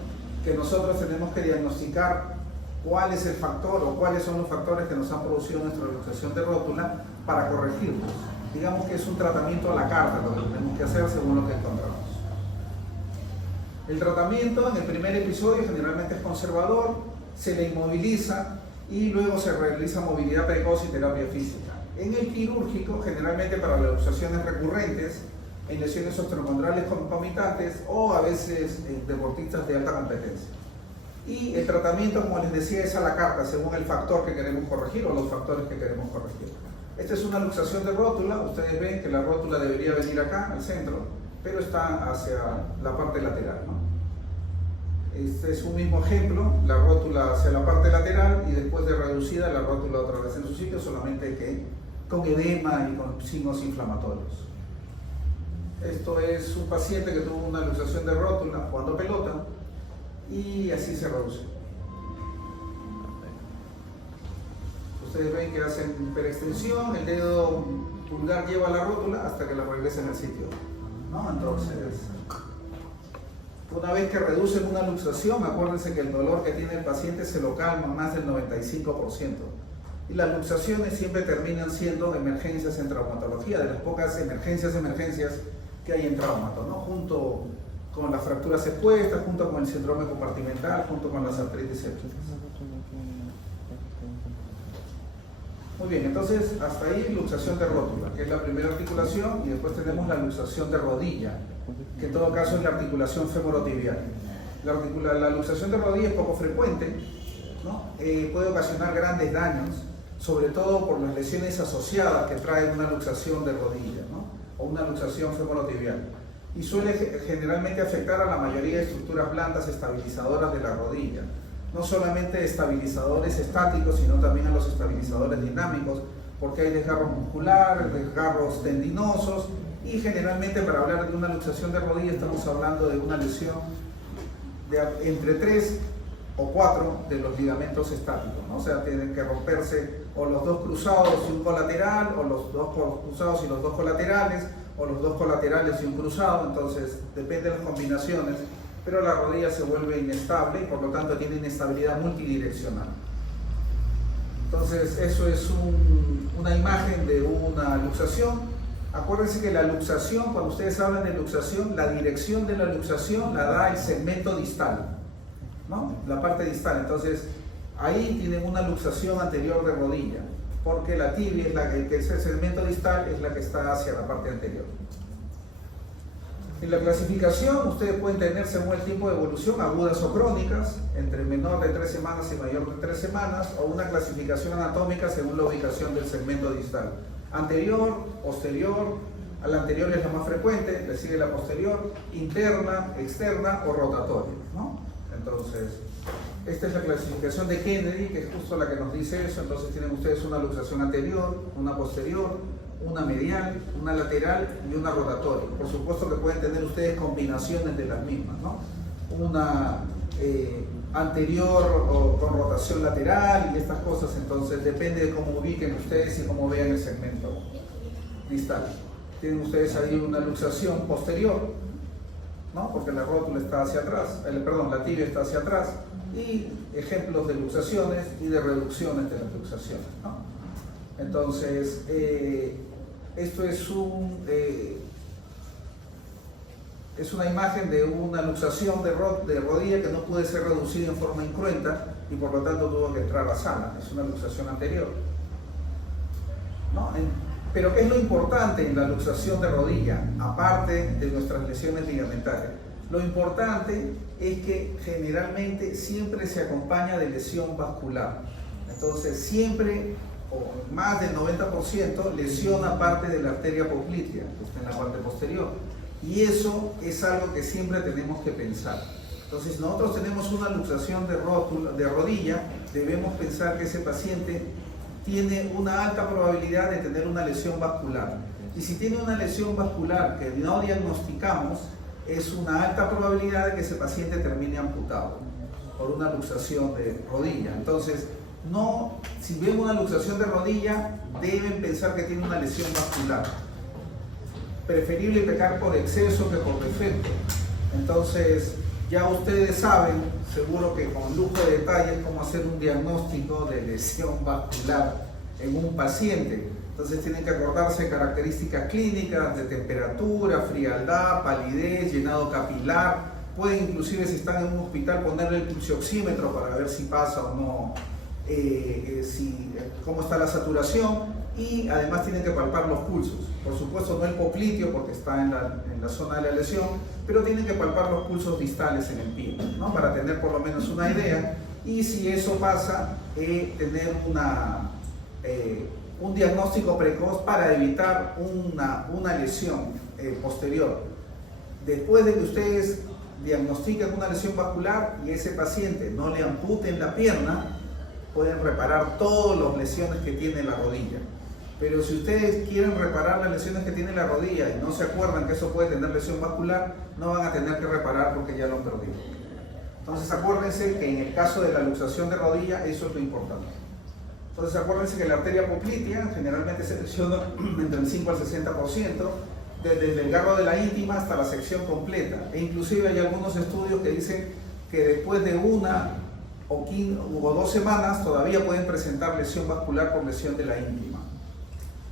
que nosotros tenemos que diagnosticar cuál es el factor o cuáles son los factores que nos han producido nuestra luxación de rótula para corregirlos. Digamos que es un tratamiento a la carta lo que tenemos que hacer según lo que encontramos. El tratamiento en el primer episodio generalmente es conservador, se le inmoviliza y luego se realiza movilidad precoz y terapia física. En el quirúrgico, generalmente para las luxaciones recurrentes, en lesiones osteocondrales concomitantes o a veces en deportistas de alta competencia. Y el tratamiento, como les decía, es a la carta, según el factor que queremos corregir o los factores que queremos corregir. Esta es una luxación de rótula. Ustedes ven que la rótula debería venir acá, al centro, pero está hacia la parte lateral, ¿no? Este es un mismo ejemplo, la rótula hacia la parte lateral y después de reducida la rótula otra vez en su sitio, solamente que con edema y con signos inflamatorios. Esto es un paciente que tuvo una luxación de rótula jugando pelota, y así se reduce. Ustedes ven que hacen hiperextensión, el dedo pulgar lleva la rótula hasta que la regresa en el sitio, ¿no? Entonces, una vez que reducen una luxación, acuérdense que el dolor que tiene el paciente se lo calma más del 95%. Y las luxaciones siempre terminan siendo emergencias en traumatología, de las pocas emergencias que hay en traumato, ¿no? Junto con las fracturas expuestas, junto con el síndrome compartimental, junto con las artritis sépticas. Muy bien, entonces hasta ahí luxación de rótula, que es la primera articulación, y después tenemos la luxación de rodilla, que en todo caso es la articulación femorotibial. La luxación de rodilla es poco frecuente, ¿no? Puede ocasionar grandes daños, sobre todo por las lesiones asociadas que traen una luxación de rodilla, ¿no? O una luxación femorotibial. Y suele generalmente afectar a la mayoría de estructuras blandas estabilizadoras de la rodilla. No solamente estabilizadores estáticos, sino también a los estabilizadores dinámicos, porque hay desgarro muscular, desgarros tendinosos, y generalmente para hablar de una luxación de rodilla estamos hablando de una lesión de entre 3 o 4 de los ligamentos estáticos, ¿no? O sea, tienen que romperse o los dos cruzados y un colateral, o los dos cruzados y los dos colaterales, o los dos colaterales y un cruzado. Entonces depende de las combinaciones, pero la rodilla se vuelve inestable y por lo tanto tiene inestabilidad multidireccional. Entonces eso es una imagen de una luxación. Acuérdense que la luxación, cuando ustedes hablan de luxación, la dirección de la luxación la da el segmento distal, ¿no? La parte distal. Entonces ahí tienen una luxación anterior de rodilla, porque la tibia, que es el segmento distal, es la que está hacia la parte anterior. En la clasificación, ustedes pueden tener, según el tiempo de evolución, agudas o crónicas, entre menor de 3 semanas y mayor de 3 semanas, o una clasificación anatómica según la ubicación del segmento distal. Anterior, posterior, a la anterior es la más frecuente, le sigue la posterior, interna, externa o rotatoria, ¿no? Entonces, esta es la clasificación de Kennedy, que es justo la que nos dice eso. Entonces tienen ustedes una luxación anterior, una posterior, una medial, una lateral y una rotatoria. Por supuesto que pueden tener ustedes combinaciones de las mismas, ¿no? Una anterior o con rotación lateral y estas cosas. Entonces depende de cómo ubiquen ustedes y cómo vean el segmento distal. Tienen ustedes ahí una luxación posterior, ¿no? Porque la rótula está hacia atrás, la tibia está hacia atrás, y ejemplos de luxaciones y de reducciones de las luxaciones, ¿no? Entonces, esto es una imagen de una luxación de rodilla que no puede ser reducida en forma incruenta y por lo tanto tuvo que entrar a sala. Es una luxación anterior, ¿no? Pero ¿qué es lo importante en la luxación de rodilla, aparte de nuestras lesiones ligamentarias? Lo importante es que generalmente siempre se acompaña de lesión vascular. Entonces siempre, o más del 90%, lesiona parte de la arteria poplitea, que está en la parte posterior. Y eso es algo que siempre tenemos que pensar. Entonces, si nosotros tenemos una luxación de rodilla, debemos pensar que ese paciente tiene una alta probabilidad de tener una lesión vascular. Y si tiene una lesión vascular que no diagnosticamos, es una alta probabilidad de que ese paciente termine amputado por una luxación de rodilla. Entonces, si ven una luxación de rodilla, deben pensar que tiene una lesión vascular. Preferible pecar por exceso que por defecto. Entonces, ya ustedes saben, seguro que con lujo de detalles, cómo hacer un diagnóstico de lesión vascular en un paciente. Entonces tienen que acordarse de características clínicas, de temperatura, frialdad, palidez, llenado capilar. Pueden inclusive, si están en un hospital, ponerle el pulsioxímetro para ver si pasa o no, cómo está la saturación, y además tienen que palpar los pulsos. Por supuesto no el popliteo porque está en la zona de la lesión, pero tienen que palpar los pulsos distales en el pie, ¿no? Para tener por lo menos una idea, y si eso pasa, tener un diagnóstico precoz para evitar una lesión posterior. Después de que ustedes diagnostiquen una lesión vascular y ese paciente no le amputen la pierna, pueden reparar todas las lesiones que tiene la rodilla. Pero si ustedes quieren reparar las lesiones que tiene la rodilla y no se acuerdan que eso puede tener lesión vascular, no van a tener que reparar porque ya lo han perdido. Entonces acuérdense que en el caso de la luxación de rodilla, eso es lo importante. Entonces acuérdense que la arteria poplitea generalmente se lesiona entre el 5 al 60%, desde el desgarro de la íntima hasta la sección completa. E inclusive hay algunos estudios que dicen que después de 1 o 2 semanas todavía pueden presentar lesión vascular por lesión de la íntima,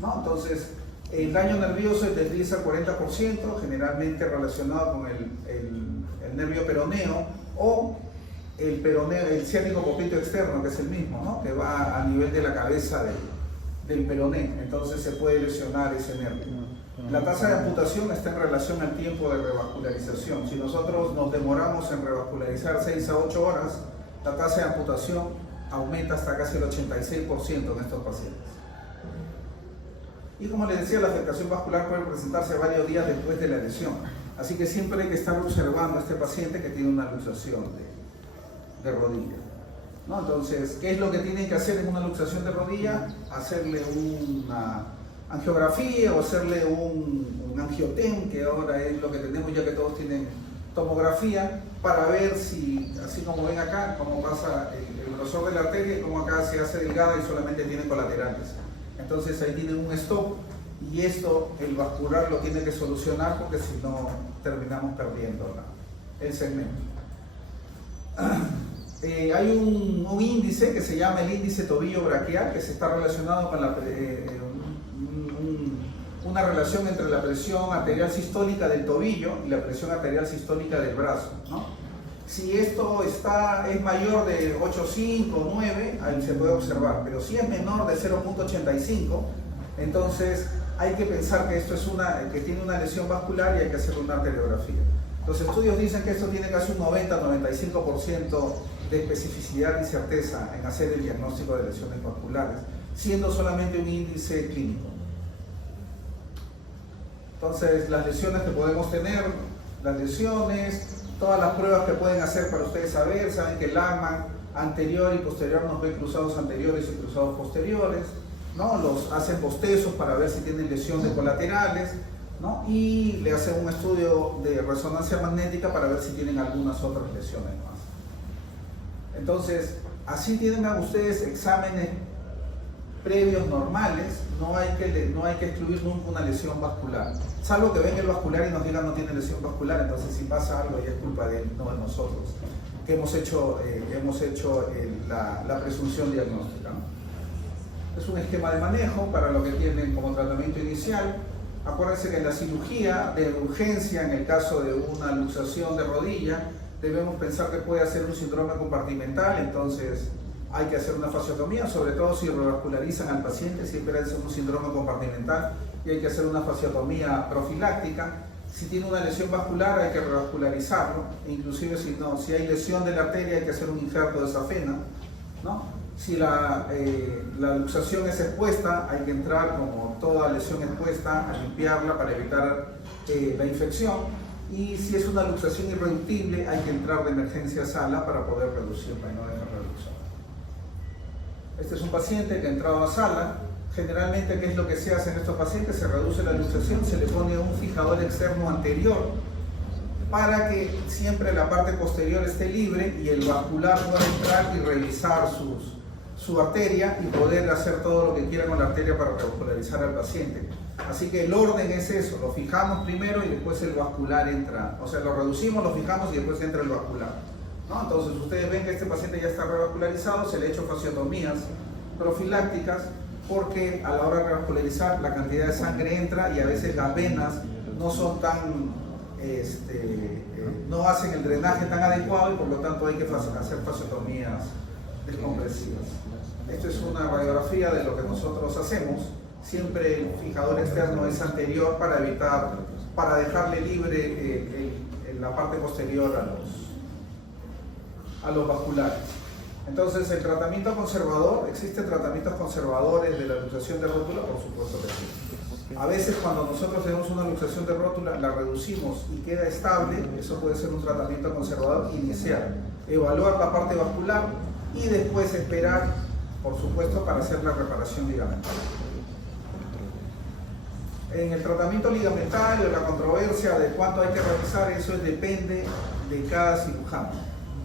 ¿no? Entonces, el daño nervioso es del 10 al 40%, generalmente relacionado con el nervio peroneo o el ciático popliteo externo, que es el mismo, ¿no? Que va a nivel de la cabeza del peroné. Entonces se puede lesionar ese nervio. La tasa de amputación está en relación al tiempo de revascularización. Si nosotros nos demoramos en revascularizar 6 a 8 horas, la tasa de amputación aumenta hasta casi el 86% en estos pacientes. Y como les decía, la afectación vascular puede presentarse varios días después de la lesión. Así que siempre hay que estar observando a este paciente que tiene una luxación de rodilla. ¿no? Entonces, ¿qué es lo que tienen que hacer en una luxación de rodilla? Hacerle una angiografía o hacerle un angiotem, que ahora es lo que tenemos ya que todos tienen tomografía, para ver si, así como ven acá, cómo pasa el grosor de la arteria y cómo acá se hace delgada y solamente tiene colaterales. Entonces ahí tienen un stop y esto el vascular lo tiene que solucionar porque si no terminamos perdiendo el segmento. Hay un índice que se llama el índice tobillo braquial, que se está relacionado con una relación entre la presión arterial sistólica del tobillo y la presión arterial sistólica del brazo, ¿no? Si esto es mayor de 8,5 o 9, ahí se puede observar, pero si es menor de 0,85, entonces hay que pensar que esto que tiene una lesión vascular y hay que hacer una arteriografía. Los estudios dicen que esto tiene casi un 90-95% de especificidad y certeza en hacer el diagnóstico de lesiones vasculares, siendo solamente un índice clínico. Entonces, las lesiones que podemos tener, todas las pruebas que pueden hacer para ustedes saben que el Lachman anterior y posterior nos ve cruzados anteriores y cruzados posteriores, ¿no? Los hacen postezos para ver si tienen lesiones colaterales, ¿no? Y le hacen un estudio de resonancia magnética para ver si tienen algunas otras lesiones más. Entonces, así tienen ustedes exámenes previos normales, no hay que excluir nunca una lesión vascular, salvo que venga el vascular y nos digan no tiene lesión vascular, entonces si pasa algo ya es culpa de él, no de nosotros, que hemos hecho la presunción diagnóstica, ¿no? Es un esquema de manejo para lo que tienen como tratamiento inicial. Acuérdense que en la cirugía de urgencia, en el caso de una luxación de rodilla, debemos pensar que puede hacer un síndrome compartimental, entonces hay que hacer una fasciotomía, sobre todo si revascularizan al paciente, siempre es un síndrome compartimental y hay que hacer una fasciotomía profiláctica. Si tiene una lesión vascular hay que revascularizarlo, inclusive si hay lesión de la arteria hay que hacer un injerto de safena, ¿no? Si la luxación es expuesta, hay que entrar, como toda lesión expuesta, a limpiarla para evitar la infección. Y si es una luxación irreductible, hay que entrar de emergencia a sala para poder reducirla y no dejar la luxación. Este es un paciente que ha entrado a sala. Generalmente, ¿qué es lo que se hace en estos pacientes? Se reduce la luxación, se le pone un fijador externo anterior para que siempre la parte posterior esté libre y el vascular pueda entrar y revisar su arteria y poder hacer todo lo que quiera con la arteria para revascularizar al paciente. Así que el orden es eso, lo fijamos primero y después el vascular entra, o sea, lo reducimos, lo fijamos y después entra el vascular, ¿no? Entonces ustedes ven que este paciente ya está revascularizado, se le ha hecho fasciotomías profilácticas porque a la hora de revascularizar la cantidad de sangre entra y a veces las venas no son tan, no hacen el drenaje tan adecuado y por lo tanto hay que hacer fasciotomías descompresivas. Esto es una radiografía de lo que nosotros hacemos. Siempre el fijador externo es anterior para dejarle libre la parte posterior a los vasculares. Entonces, el tratamiento conservador, ¿existen tratamientos conservadores de la luxación de rótula? Por supuesto que sí. A veces cuando nosotros tenemos una luxación de rótula, la reducimos y queda estable, eso puede ser un tratamiento conservador inicial. Evaluar la parte vascular y después esperar, por supuesto, para hacer la reparación ligamentaria. En el tratamiento ligamentario, la controversia de cuánto hay que realizar, eso depende de cada cirujano.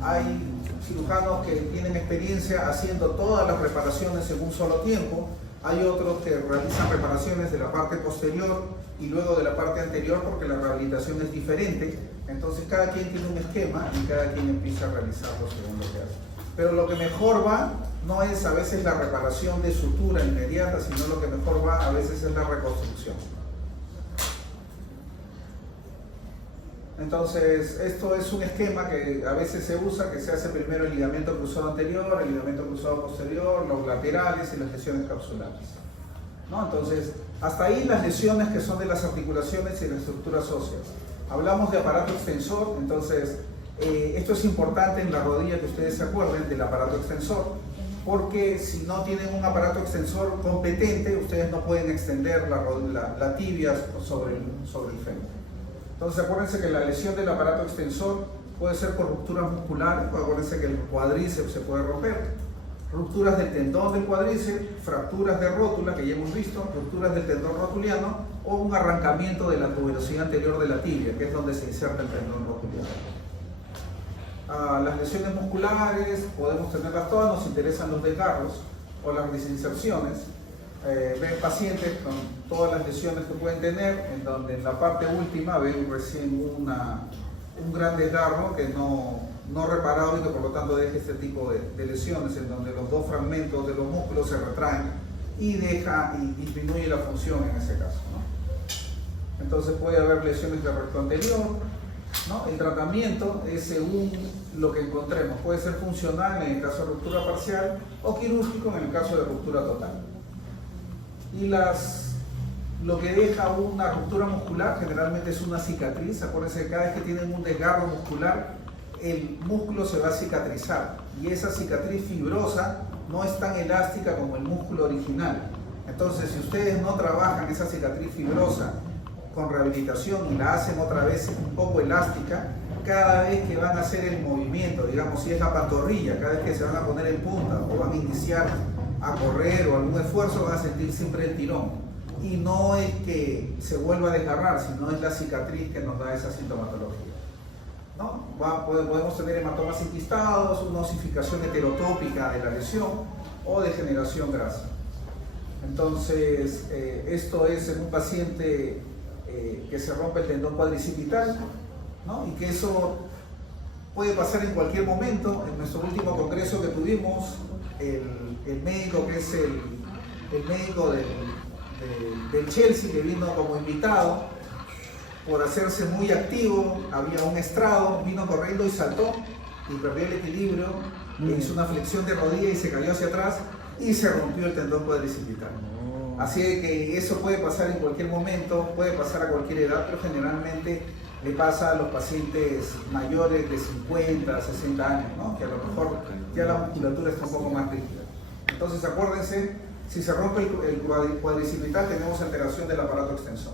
Hay cirujanos que tienen experiencia haciendo todas las reparaciones en un solo tiempo, hay otros que realizan reparaciones de la parte posterior y luego de la parte anterior porque la rehabilitación es diferente, entonces cada quien tiene un esquema y cada quien empieza a realizarlo según lo que hace. Pero lo que mejor va no es a veces la reparación de sutura inmediata, sino lo que mejor va a veces es la reconstrucción. Entonces, esto es un esquema que a veces se usa, que se hace primero el ligamento cruzado anterior, el ligamento cruzado posterior, los laterales y las lesiones capsulares, ¿no? Entonces, hasta ahí las lesiones que son de las articulaciones y las estructuras óseas. Hablamos de aparato extensor, entonces, esto es importante en la rodilla que ustedes se acuerden del aparato extensor, porque si no tienen un aparato extensor competente, ustedes no pueden extender la tibia sobre el fémur. Entonces acuérdense que la lesión del aparato extensor puede ser por rupturas musculares, acuérdense que el cuádriceps se puede romper, rupturas del tendón del cuádriceps, fracturas de rótula, que ya hemos visto, rupturas del tendón rotuliano, o un arrancamiento de la tuberosidad anterior de la tibia, que es donde se inserta el tendón rotuliano. Las lesiones musculares podemos tenerlas todas, nos interesan los desgarros o las desinserciones. Ven pacientes con todas las lesiones que pueden tener, en donde en la parte última ven recién un gran desgarro que no reparado y que por lo tanto deja este tipo de lesiones, en donde los dos fragmentos de los músculos se retraen y disminuye la función en ese caso, ¿no? Entonces puede haber lesiones de recto anterior, ¿no? El tratamiento es según lo que encontremos, puede ser funcional en el caso de ruptura parcial o quirúrgico en el caso de ruptura total. Y lo que deja una ruptura muscular generalmente es una cicatriz. Acuérdense que cada vez que tienen un desgarro muscular, el músculo se va a cicatrizar y esa cicatriz fibrosa no es tan elástica como el músculo original. Entonces, si ustedes no trabajan esa cicatriz fibrosa con rehabilitación y la hacen otra vez un poco elástica, cada vez que van a hacer el movimiento, digamos si es la pantorrilla, cada vez que se van a poner en punta o van a iniciar a correr o algún esfuerzo, van a sentir siempre el tirón. Y no es que se vuelva a desgarrar, sino es la cicatriz que nos da esa sintomatología, ¿no? Podemos tener hematomas enquistados, una osificación heterotópica de la lesión o degeneración grasa. Entonces, esto es en un paciente que se rompe el tendón cuadricipital, ¿no? Y que eso puede pasar en cualquier momento. En nuestro último congreso que tuvimos, el médico que es el médico del Chelsea, que vino como invitado, por hacerse muy activo, había un estrado, vino corriendo y saltó y perdió el equilibrio, hizo una flexión de rodilla y se cayó hacia atrás y se rompió el tendón cuadricipital. Así que eso puede pasar en cualquier momento, puede pasar a cualquier edad, pero generalmente le pasa a los pacientes mayores de 50, 60 años, ¿no? Que a lo mejor ya la musculatura está un poco más rígida. Entonces acuérdense, si se rompe el cuadricipital tenemos alteración del aparato extensor.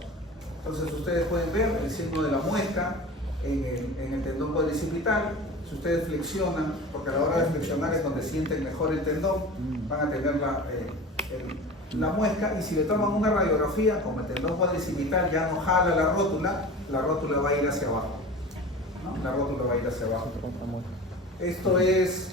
Entonces ustedes pueden ver el signo de la muesca en el tendón cuadricipital. Si ustedes flexionan, porque a la hora de flexionar es donde sienten mejor el tendón, van a tener la muesca, y si le toman una radiografía, como el tendón cuadricipital ya no jala la rótula va a ir hacia abajo, ¿no? La rótula va a ir hacia abajo. Esto es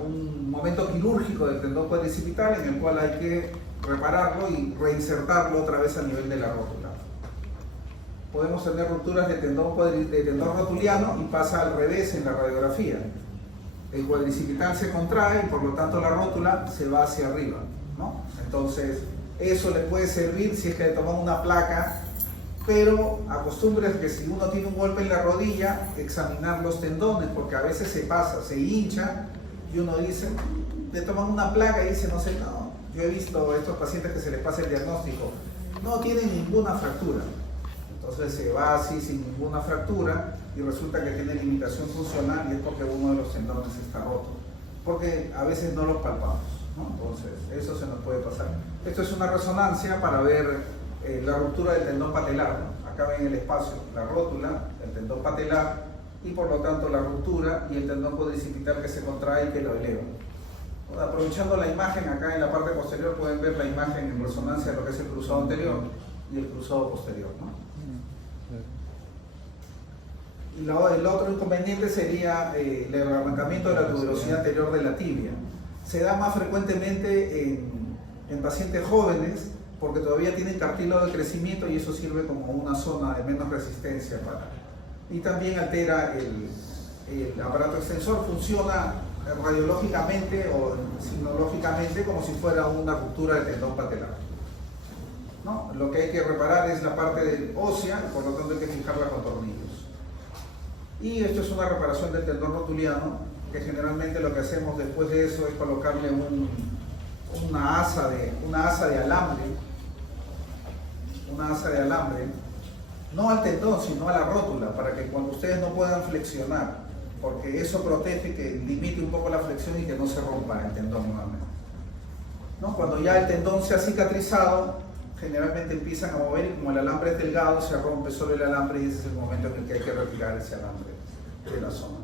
un momento quirúrgico del tendón cuadricipital en el cual hay que repararlo y reinsertarlo otra vez a nivel de la rótula. Podemos tener rupturas de tendón rotuliano y pasa al revés en la radiografía. El cuadricipital se contrae y por lo tanto la rótula se va hacia arriba, ¿no? Entonces eso le puede servir si es que le toman una placa, pero acostúmbrense que si uno tiene un golpe en la rodilla, examinar los tendones, porque a veces se pasa, se hincha y uno dice, le toman una placa y dice, no sé, no, yo he visto a estos pacientes que se les pasa el diagnóstico, no tienen ninguna fractura. Entonces se va así sin ninguna fractura y resulta que tiene limitación funcional y es porque uno de los tendones está roto, porque a veces no los palpamos, ¿no? Entonces eso se nos puede pasar. Esto es una resonancia para ver la ruptura del tendón patelar, ¿no? Acá ven el espacio, la rótula, el tendón patelar y por lo tanto la ruptura y el tendón cuadricipital que se contrae y que lo eleva. Bueno, aprovechando la imagen, acá en la parte posterior pueden ver la imagen en resonancia de lo que es el cruzado anterior y el cruzado posterior, ¿no? Y el otro inconveniente sería el arrancamiento de la tuberosidad anterior de la tibia. Se da más frecuentemente en pacientes jóvenes porque todavía tienen cartílago de crecimiento y eso sirve como una zona de menos resistencia y también altera el aparato extensor. Funciona radiológicamente o sinológicamente como si fuera una ruptura del tendón patelar, ¿no? Lo que hay que reparar es la parte ósea, por lo tanto hay que fijarla con tornillos. Y esto es una reparación del tendón rotuliano, que generalmente lo que hacemos después de eso es colocarle una asa de alambre, no al tendón sino a la rótula, para que cuando ustedes no puedan flexionar, porque eso protege que limite un poco la flexión y que no se rompa el tendón nuevamente, ¿no? Cuando ya el tendón se ha cicatrizado, generalmente empiezan a mover y como el alambre es delgado, se rompe solo el alambre y ese es el momento en el que hay que retirar ese alambre de la zona.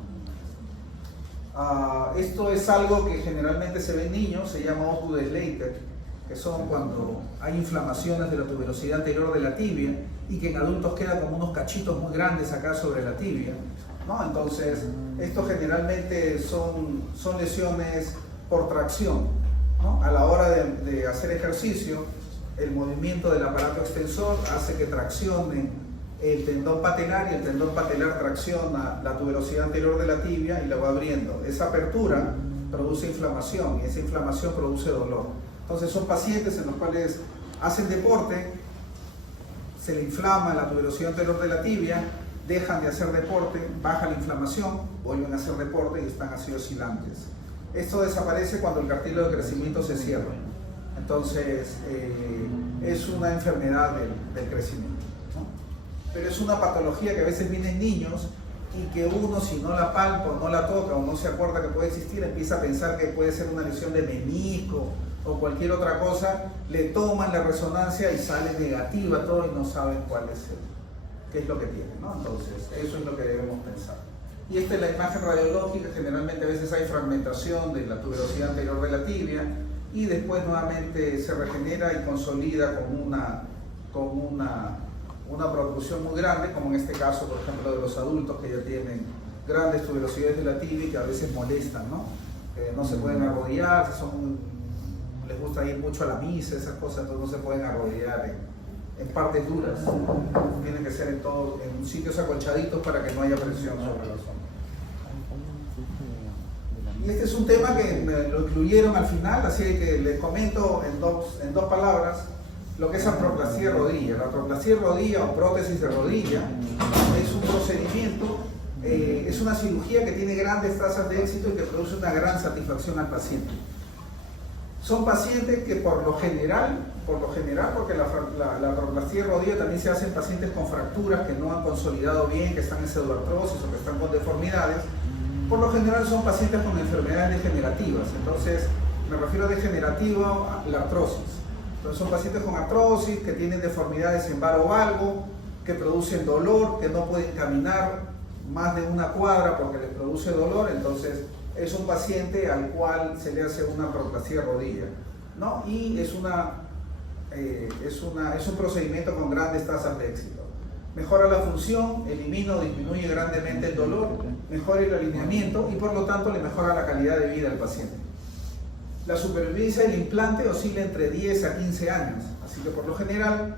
Esto es algo que generalmente se ve en niños, se llama Osgood Schlatter, que son cuando hay inflamaciones de la tuberosidad anterior de la tibia y que en adultos quedan como unos cachitos muy grandes acá sobre la tibia, ¿no? Entonces, esto generalmente son lesiones por tracción, ¿no? A la hora de hacer ejercicio, el movimiento del aparato extensor hace que traccione el tendón patelar y el tendón patelar tracciona la tuberosidad anterior de la tibia y la va abriendo. Esa apertura produce inflamación y esa inflamación produce dolor. Entonces son pacientes en los cuales hacen deporte, se le inflama la tuberosidad anterior de la tibia, dejan de hacer deporte, baja la inflamación, vuelven a hacer deporte y están así oscilantes. Esto desaparece cuando el cartílago de crecimiento se cierra. Entonces es una enfermedad del crecimiento, ¿no? Pero es una patología que a veces viene en niños y que uno, si no la palpa o no la toca o no se acuerda que puede existir, empieza a pensar que puede ser una lesión de menisco o cualquier otra cosa, le toman la resonancia y sale negativa todo y no saben cuál es qué es lo que tiene, ¿no? Entonces eso es lo que debemos pensar. Y esta es la imagen radiológica. Generalmente a veces hay fragmentación de la tuberosidad anterior de la tibia y después nuevamente se regenera y consolida con una protrusión muy grande, como en este caso, por ejemplo, de los adultos que ya tienen grandes tuberosidades de la tibia y que a veces molestan, ¿no? No se pueden arrodillar, les gusta ir mucho a la misa, esas cosas, entonces no se pueden arrodillar en partes duras. Tienen que ser en sitios acolchaditos para que no haya presión sobre la zona. Y este es un tema que lo incluyeron al final, así que les comento en dos palabras lo que es artroplastia de rodilla. La artroplastia de rodilla o prótesis de rodilla es un procedimiento, es una cirugía que tiene grandes tasas de éxito y que produce una gran satisfacción al paciente. Son pacientes que por lo general, porque la artroplastia de rodilla también se hace en pacientes con fracturas que no han consolidado bien, que están en pseudoartrosis o que están con deformidades, por lo general son pacientes con enfermedades degenerativas. Entonces, me refiero a degenerativa a la artrosis. Entonces, son pacientes con artrosis, que tienen deformidades en varovalgo, que producen dolor, que no pueden caminar más de una cuadra porque les produce dolor. Entonces, es un paciente al cual se le hace una artroplastia de rodilla, ¿no? Y es un procedimiento con grandes tasas de éxito. Mejora la función, elimina o disminuye grandemente el dolor, mejora el alineamiento y por lo tanto le mejora la calidad de vida al paciente. La supervivencia del implante oscila entre 10 a 15 años, así que por lo general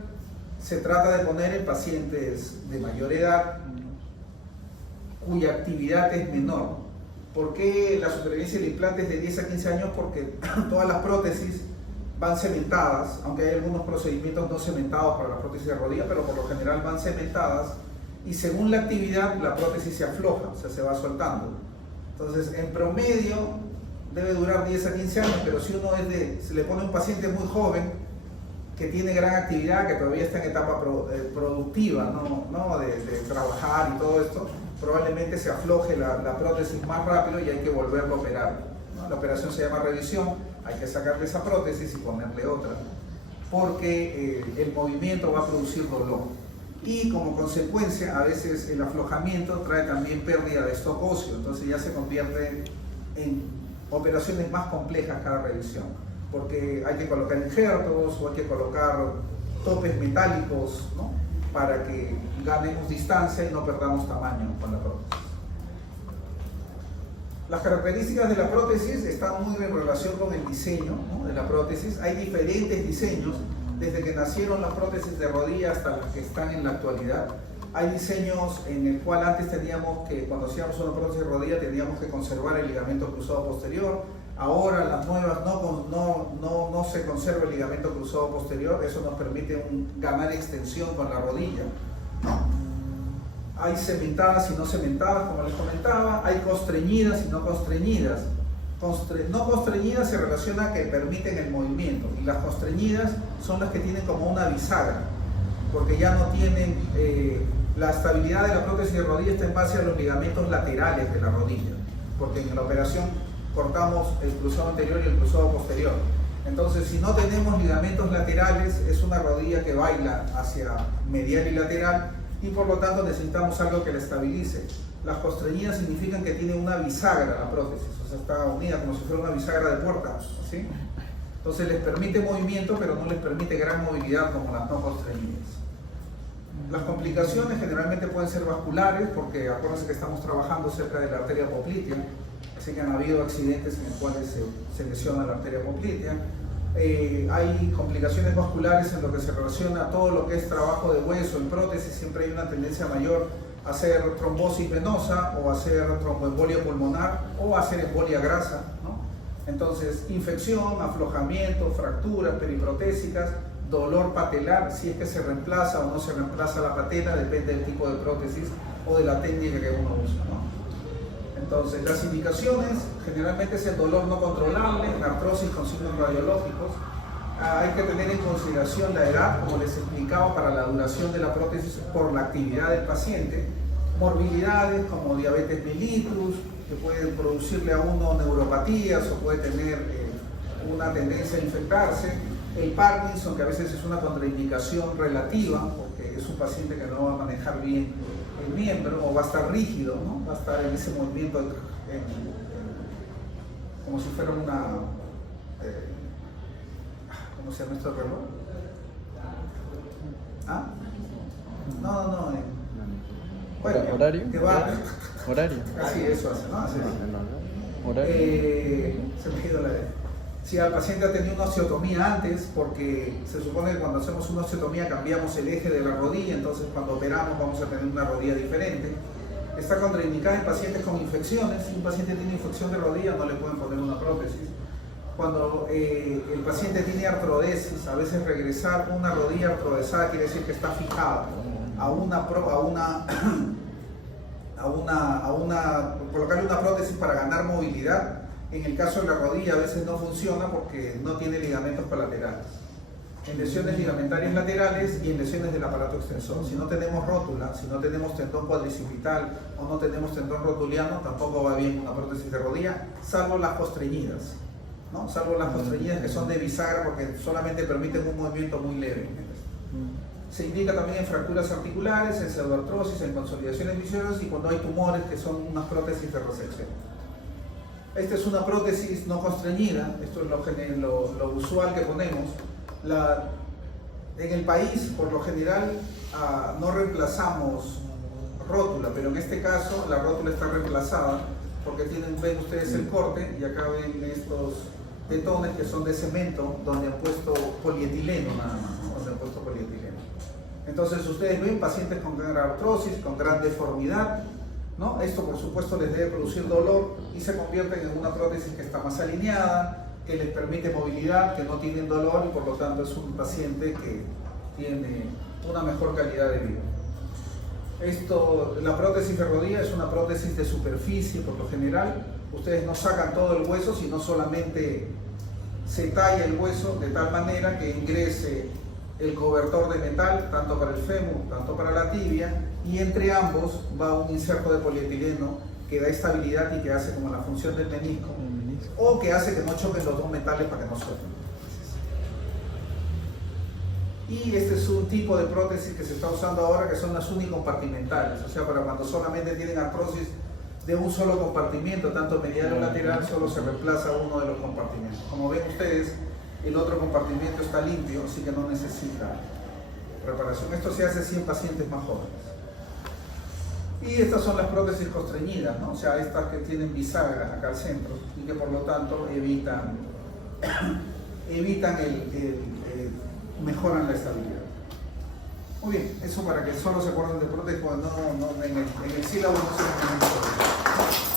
se trata de poner en pacientes de mayor edad cuya actividad es menor. ¿Por qué la supervivencia del implante es de 10 a 15 años? Porque todas las prótesis van cementadas, aunque hay algunos procedimientos no cementados para la prótesis de rodilla, pero por lo general van cementadas y según la actividad la prótesis se afloja, o sea, se va soltando. Entonces, en promedio debe durar 10 a 15 años, pero si uno se le pone a un paciente muy joven que tiene gran actividad, que todavía está en etapa productiva, ¿no? De trabajar y todo esto, probablemente se afloje la prótesis más rápido y hay que volverlo a operar, ¿no? La operación se llama revisión, hay que sacarle esa prótesis y ponerle otra, porque el movimiento va a producir dolor. Y como consecuencia, a veces el aflojamiento trae también pérdida de stock óseo, entonces ya se convierte en operaciones más complejas cada revisión, porque hay que colocar injertos o hay que colocar topes metálicos, ¿no? Para que ganemos distancia y no perdamos tamaño con la prótesis. Las características de la prótesis están muy en relación con el diseño, ¿no? De la prótesis. Hay diferentes diseños, desde que nacieron las prótesis de rodilla hasta las que están en la actualidad. Hay diseños en el cual antes teníamos que, cuando hacíamos una prótesis de rodilla, teníamos que conservar el ligamento cruzado posterior. Ahora las nuevas no se conserva el ligamento cruzado posterior, eso nos permite ganar extensión con la rodilla, ¿no? Hay cementadas y no cementadas, como les comentaba, hay constreñidas y no constreñidas. No constreñidas se relaciona a que permiten el movimiento y las constreñidas son las que tienen como una bisagra, porque ya no tienen, la estabilidad de la prótesis de rodilla está en base a los ligamentos laterales de la rodilla, porque en la operación cortamos el cruzado anterior y el cruzado posterior. Entonces, si no tenemos ligamentos laterales, es una rodilla que baila hacia medial y lateral y por lo tanto necesitamos algo que la estabilice. Las constreñidas significan que tiene una bisagra la prótesis, o sea, está unida como si fuera una bisagra de puerta, ¿sí? Entonces les permite movimiento, pero no les permite gran movilidad como las no constreñidas. Las complicaciones generalmente pueden ser vasculares, porque acuérdense que estamos trabajando cerca de la arteria poplitea, así que han habido accidentes en los cuales se lesiona la arteria poplitea. Hay complicaciones vasculares en lo que se relaciona a todo lo que es trabajo de hueso, en prótesis siempre hay una tendencia mayor a hacer trombosis venosa o a hacer tromboembolia pulmonar o a hacer embolia grasa, ¿no? Entonces, infección, aflojamiento, fracturas periprotésicas, dolor patelar, si es que se reemplaza o no se reemplaza la patela, depende del tipo de prótesis o de la técnica que uno usa, ¿no? Entonces, las indicaciones generalmente es el dolor no controlable, artrosis con signos radiológicos. Hay que tener en consideración la edad, como les explicaba, para la duración de la prótesis por la actividad del paciente. Morbilidades como diabetes mellitus, que pueden producirle a uno neuropatías o puede tener una tendencia a infectarse. El Parkinson, que a veces es una contraindicación relativa, porque es un paciente que no va a manejar bien el miembro o va a estar rígido, ¿no? Va a estar en ese movimiento como si fuera una... ¿cómo se llama esto el reloj? ¿Ah? No. Bueno, ¿horario? Que va... ¿Horario? Así, eso hace, ¿no? Así. ¿Horario? Se me ha ido la idea. Si el paciente ha tenido una osteotomía antes, porque se supone que cuando hacemos una osteotomía cambiamos el eje de la rodilla, entonces cuando operamos vamos a tener una rodilla diferente. Está contraindicada en pacientes con infecciones. Si un paciente tiene infección de rodilla no le pueden poner una prótesis. Cuando el paciente tiene artrodesis, a veces regresar una rodilla artrodesada quiere decir que está fijada colocarle una prótesis para ganar movilidad. En el caso de la rodilla a veces no funciona porque no tiene ligamentos colaterales. En lesiones ligamentarias laterales y en lesiones del aparato extensor. Si no tenemos rótula, si no tenemos tendón cuadricipital o no tenemos tendón rotuliano, tampoco va bien una prótesis de rodilla, salvo las constreñidas, ¿no? Salvo las constreñidas que son de bisagra porque solamente permiten un movimiento muy leve. Se indica también en fracturas articulares, en pseudoartrosis, en consolidaciones viciosas y cuando hay tumores que son unas prótesis de resección. Esta es una prótesis no constreñida, esto es lo usual que ponemos. En el país, por lo general, no reemplazamos rótula, pero en este caso la rótula está reemplazada porque ven ustedes el corte y acá ven estos tetones que son de cemento donde han puesto polietileno nada más, ¿no? Donde han puesto polietileno. Entonces ustedes ven pacientes con gran artrosis, con gran deformidad, ¿no? Esto por supuesto les debe producir dolor y se convierten en una prótesis que está más alineada, que les permite movilidad, que no tienen dolor y por lo tanto es un paciente que tiene una mejor calidad de vida. La prótesis de rodilla es una prótesis de superficie por lo general. Ustedes no sacan todo el hueso, sino solamente se talla el hueso de tal manera que ingrese el cobertor de metal, tanto para el fémur, tanto para la tibia, y entre ambos va un inserto de polietileno que da estabilidad y que hace como la función del menisco, o que hace que no choquen los dos metales para que no suelten. Y este es un tipo de prótesis que se está usando ahora, que son las unicompartimentales, o sea, para cuando solamente tienen artrosis de un solo compartimiento, tanto medial o lateral, solo se reemplaza uno de los compartimentos. Como ven ustedes, el otro compartimento está limpio, así que no necesita reparación. Esto se hace sí en pacientes más jóvenes. Y estas son las prótesis constreñidas, ¿no? O sea, estas que tienen bisagras acá al centro y que por lo tanto mejoran la estabilidad. Muy bien, eso para que solo se acuerden de prótesis, cuando en el sílabo no se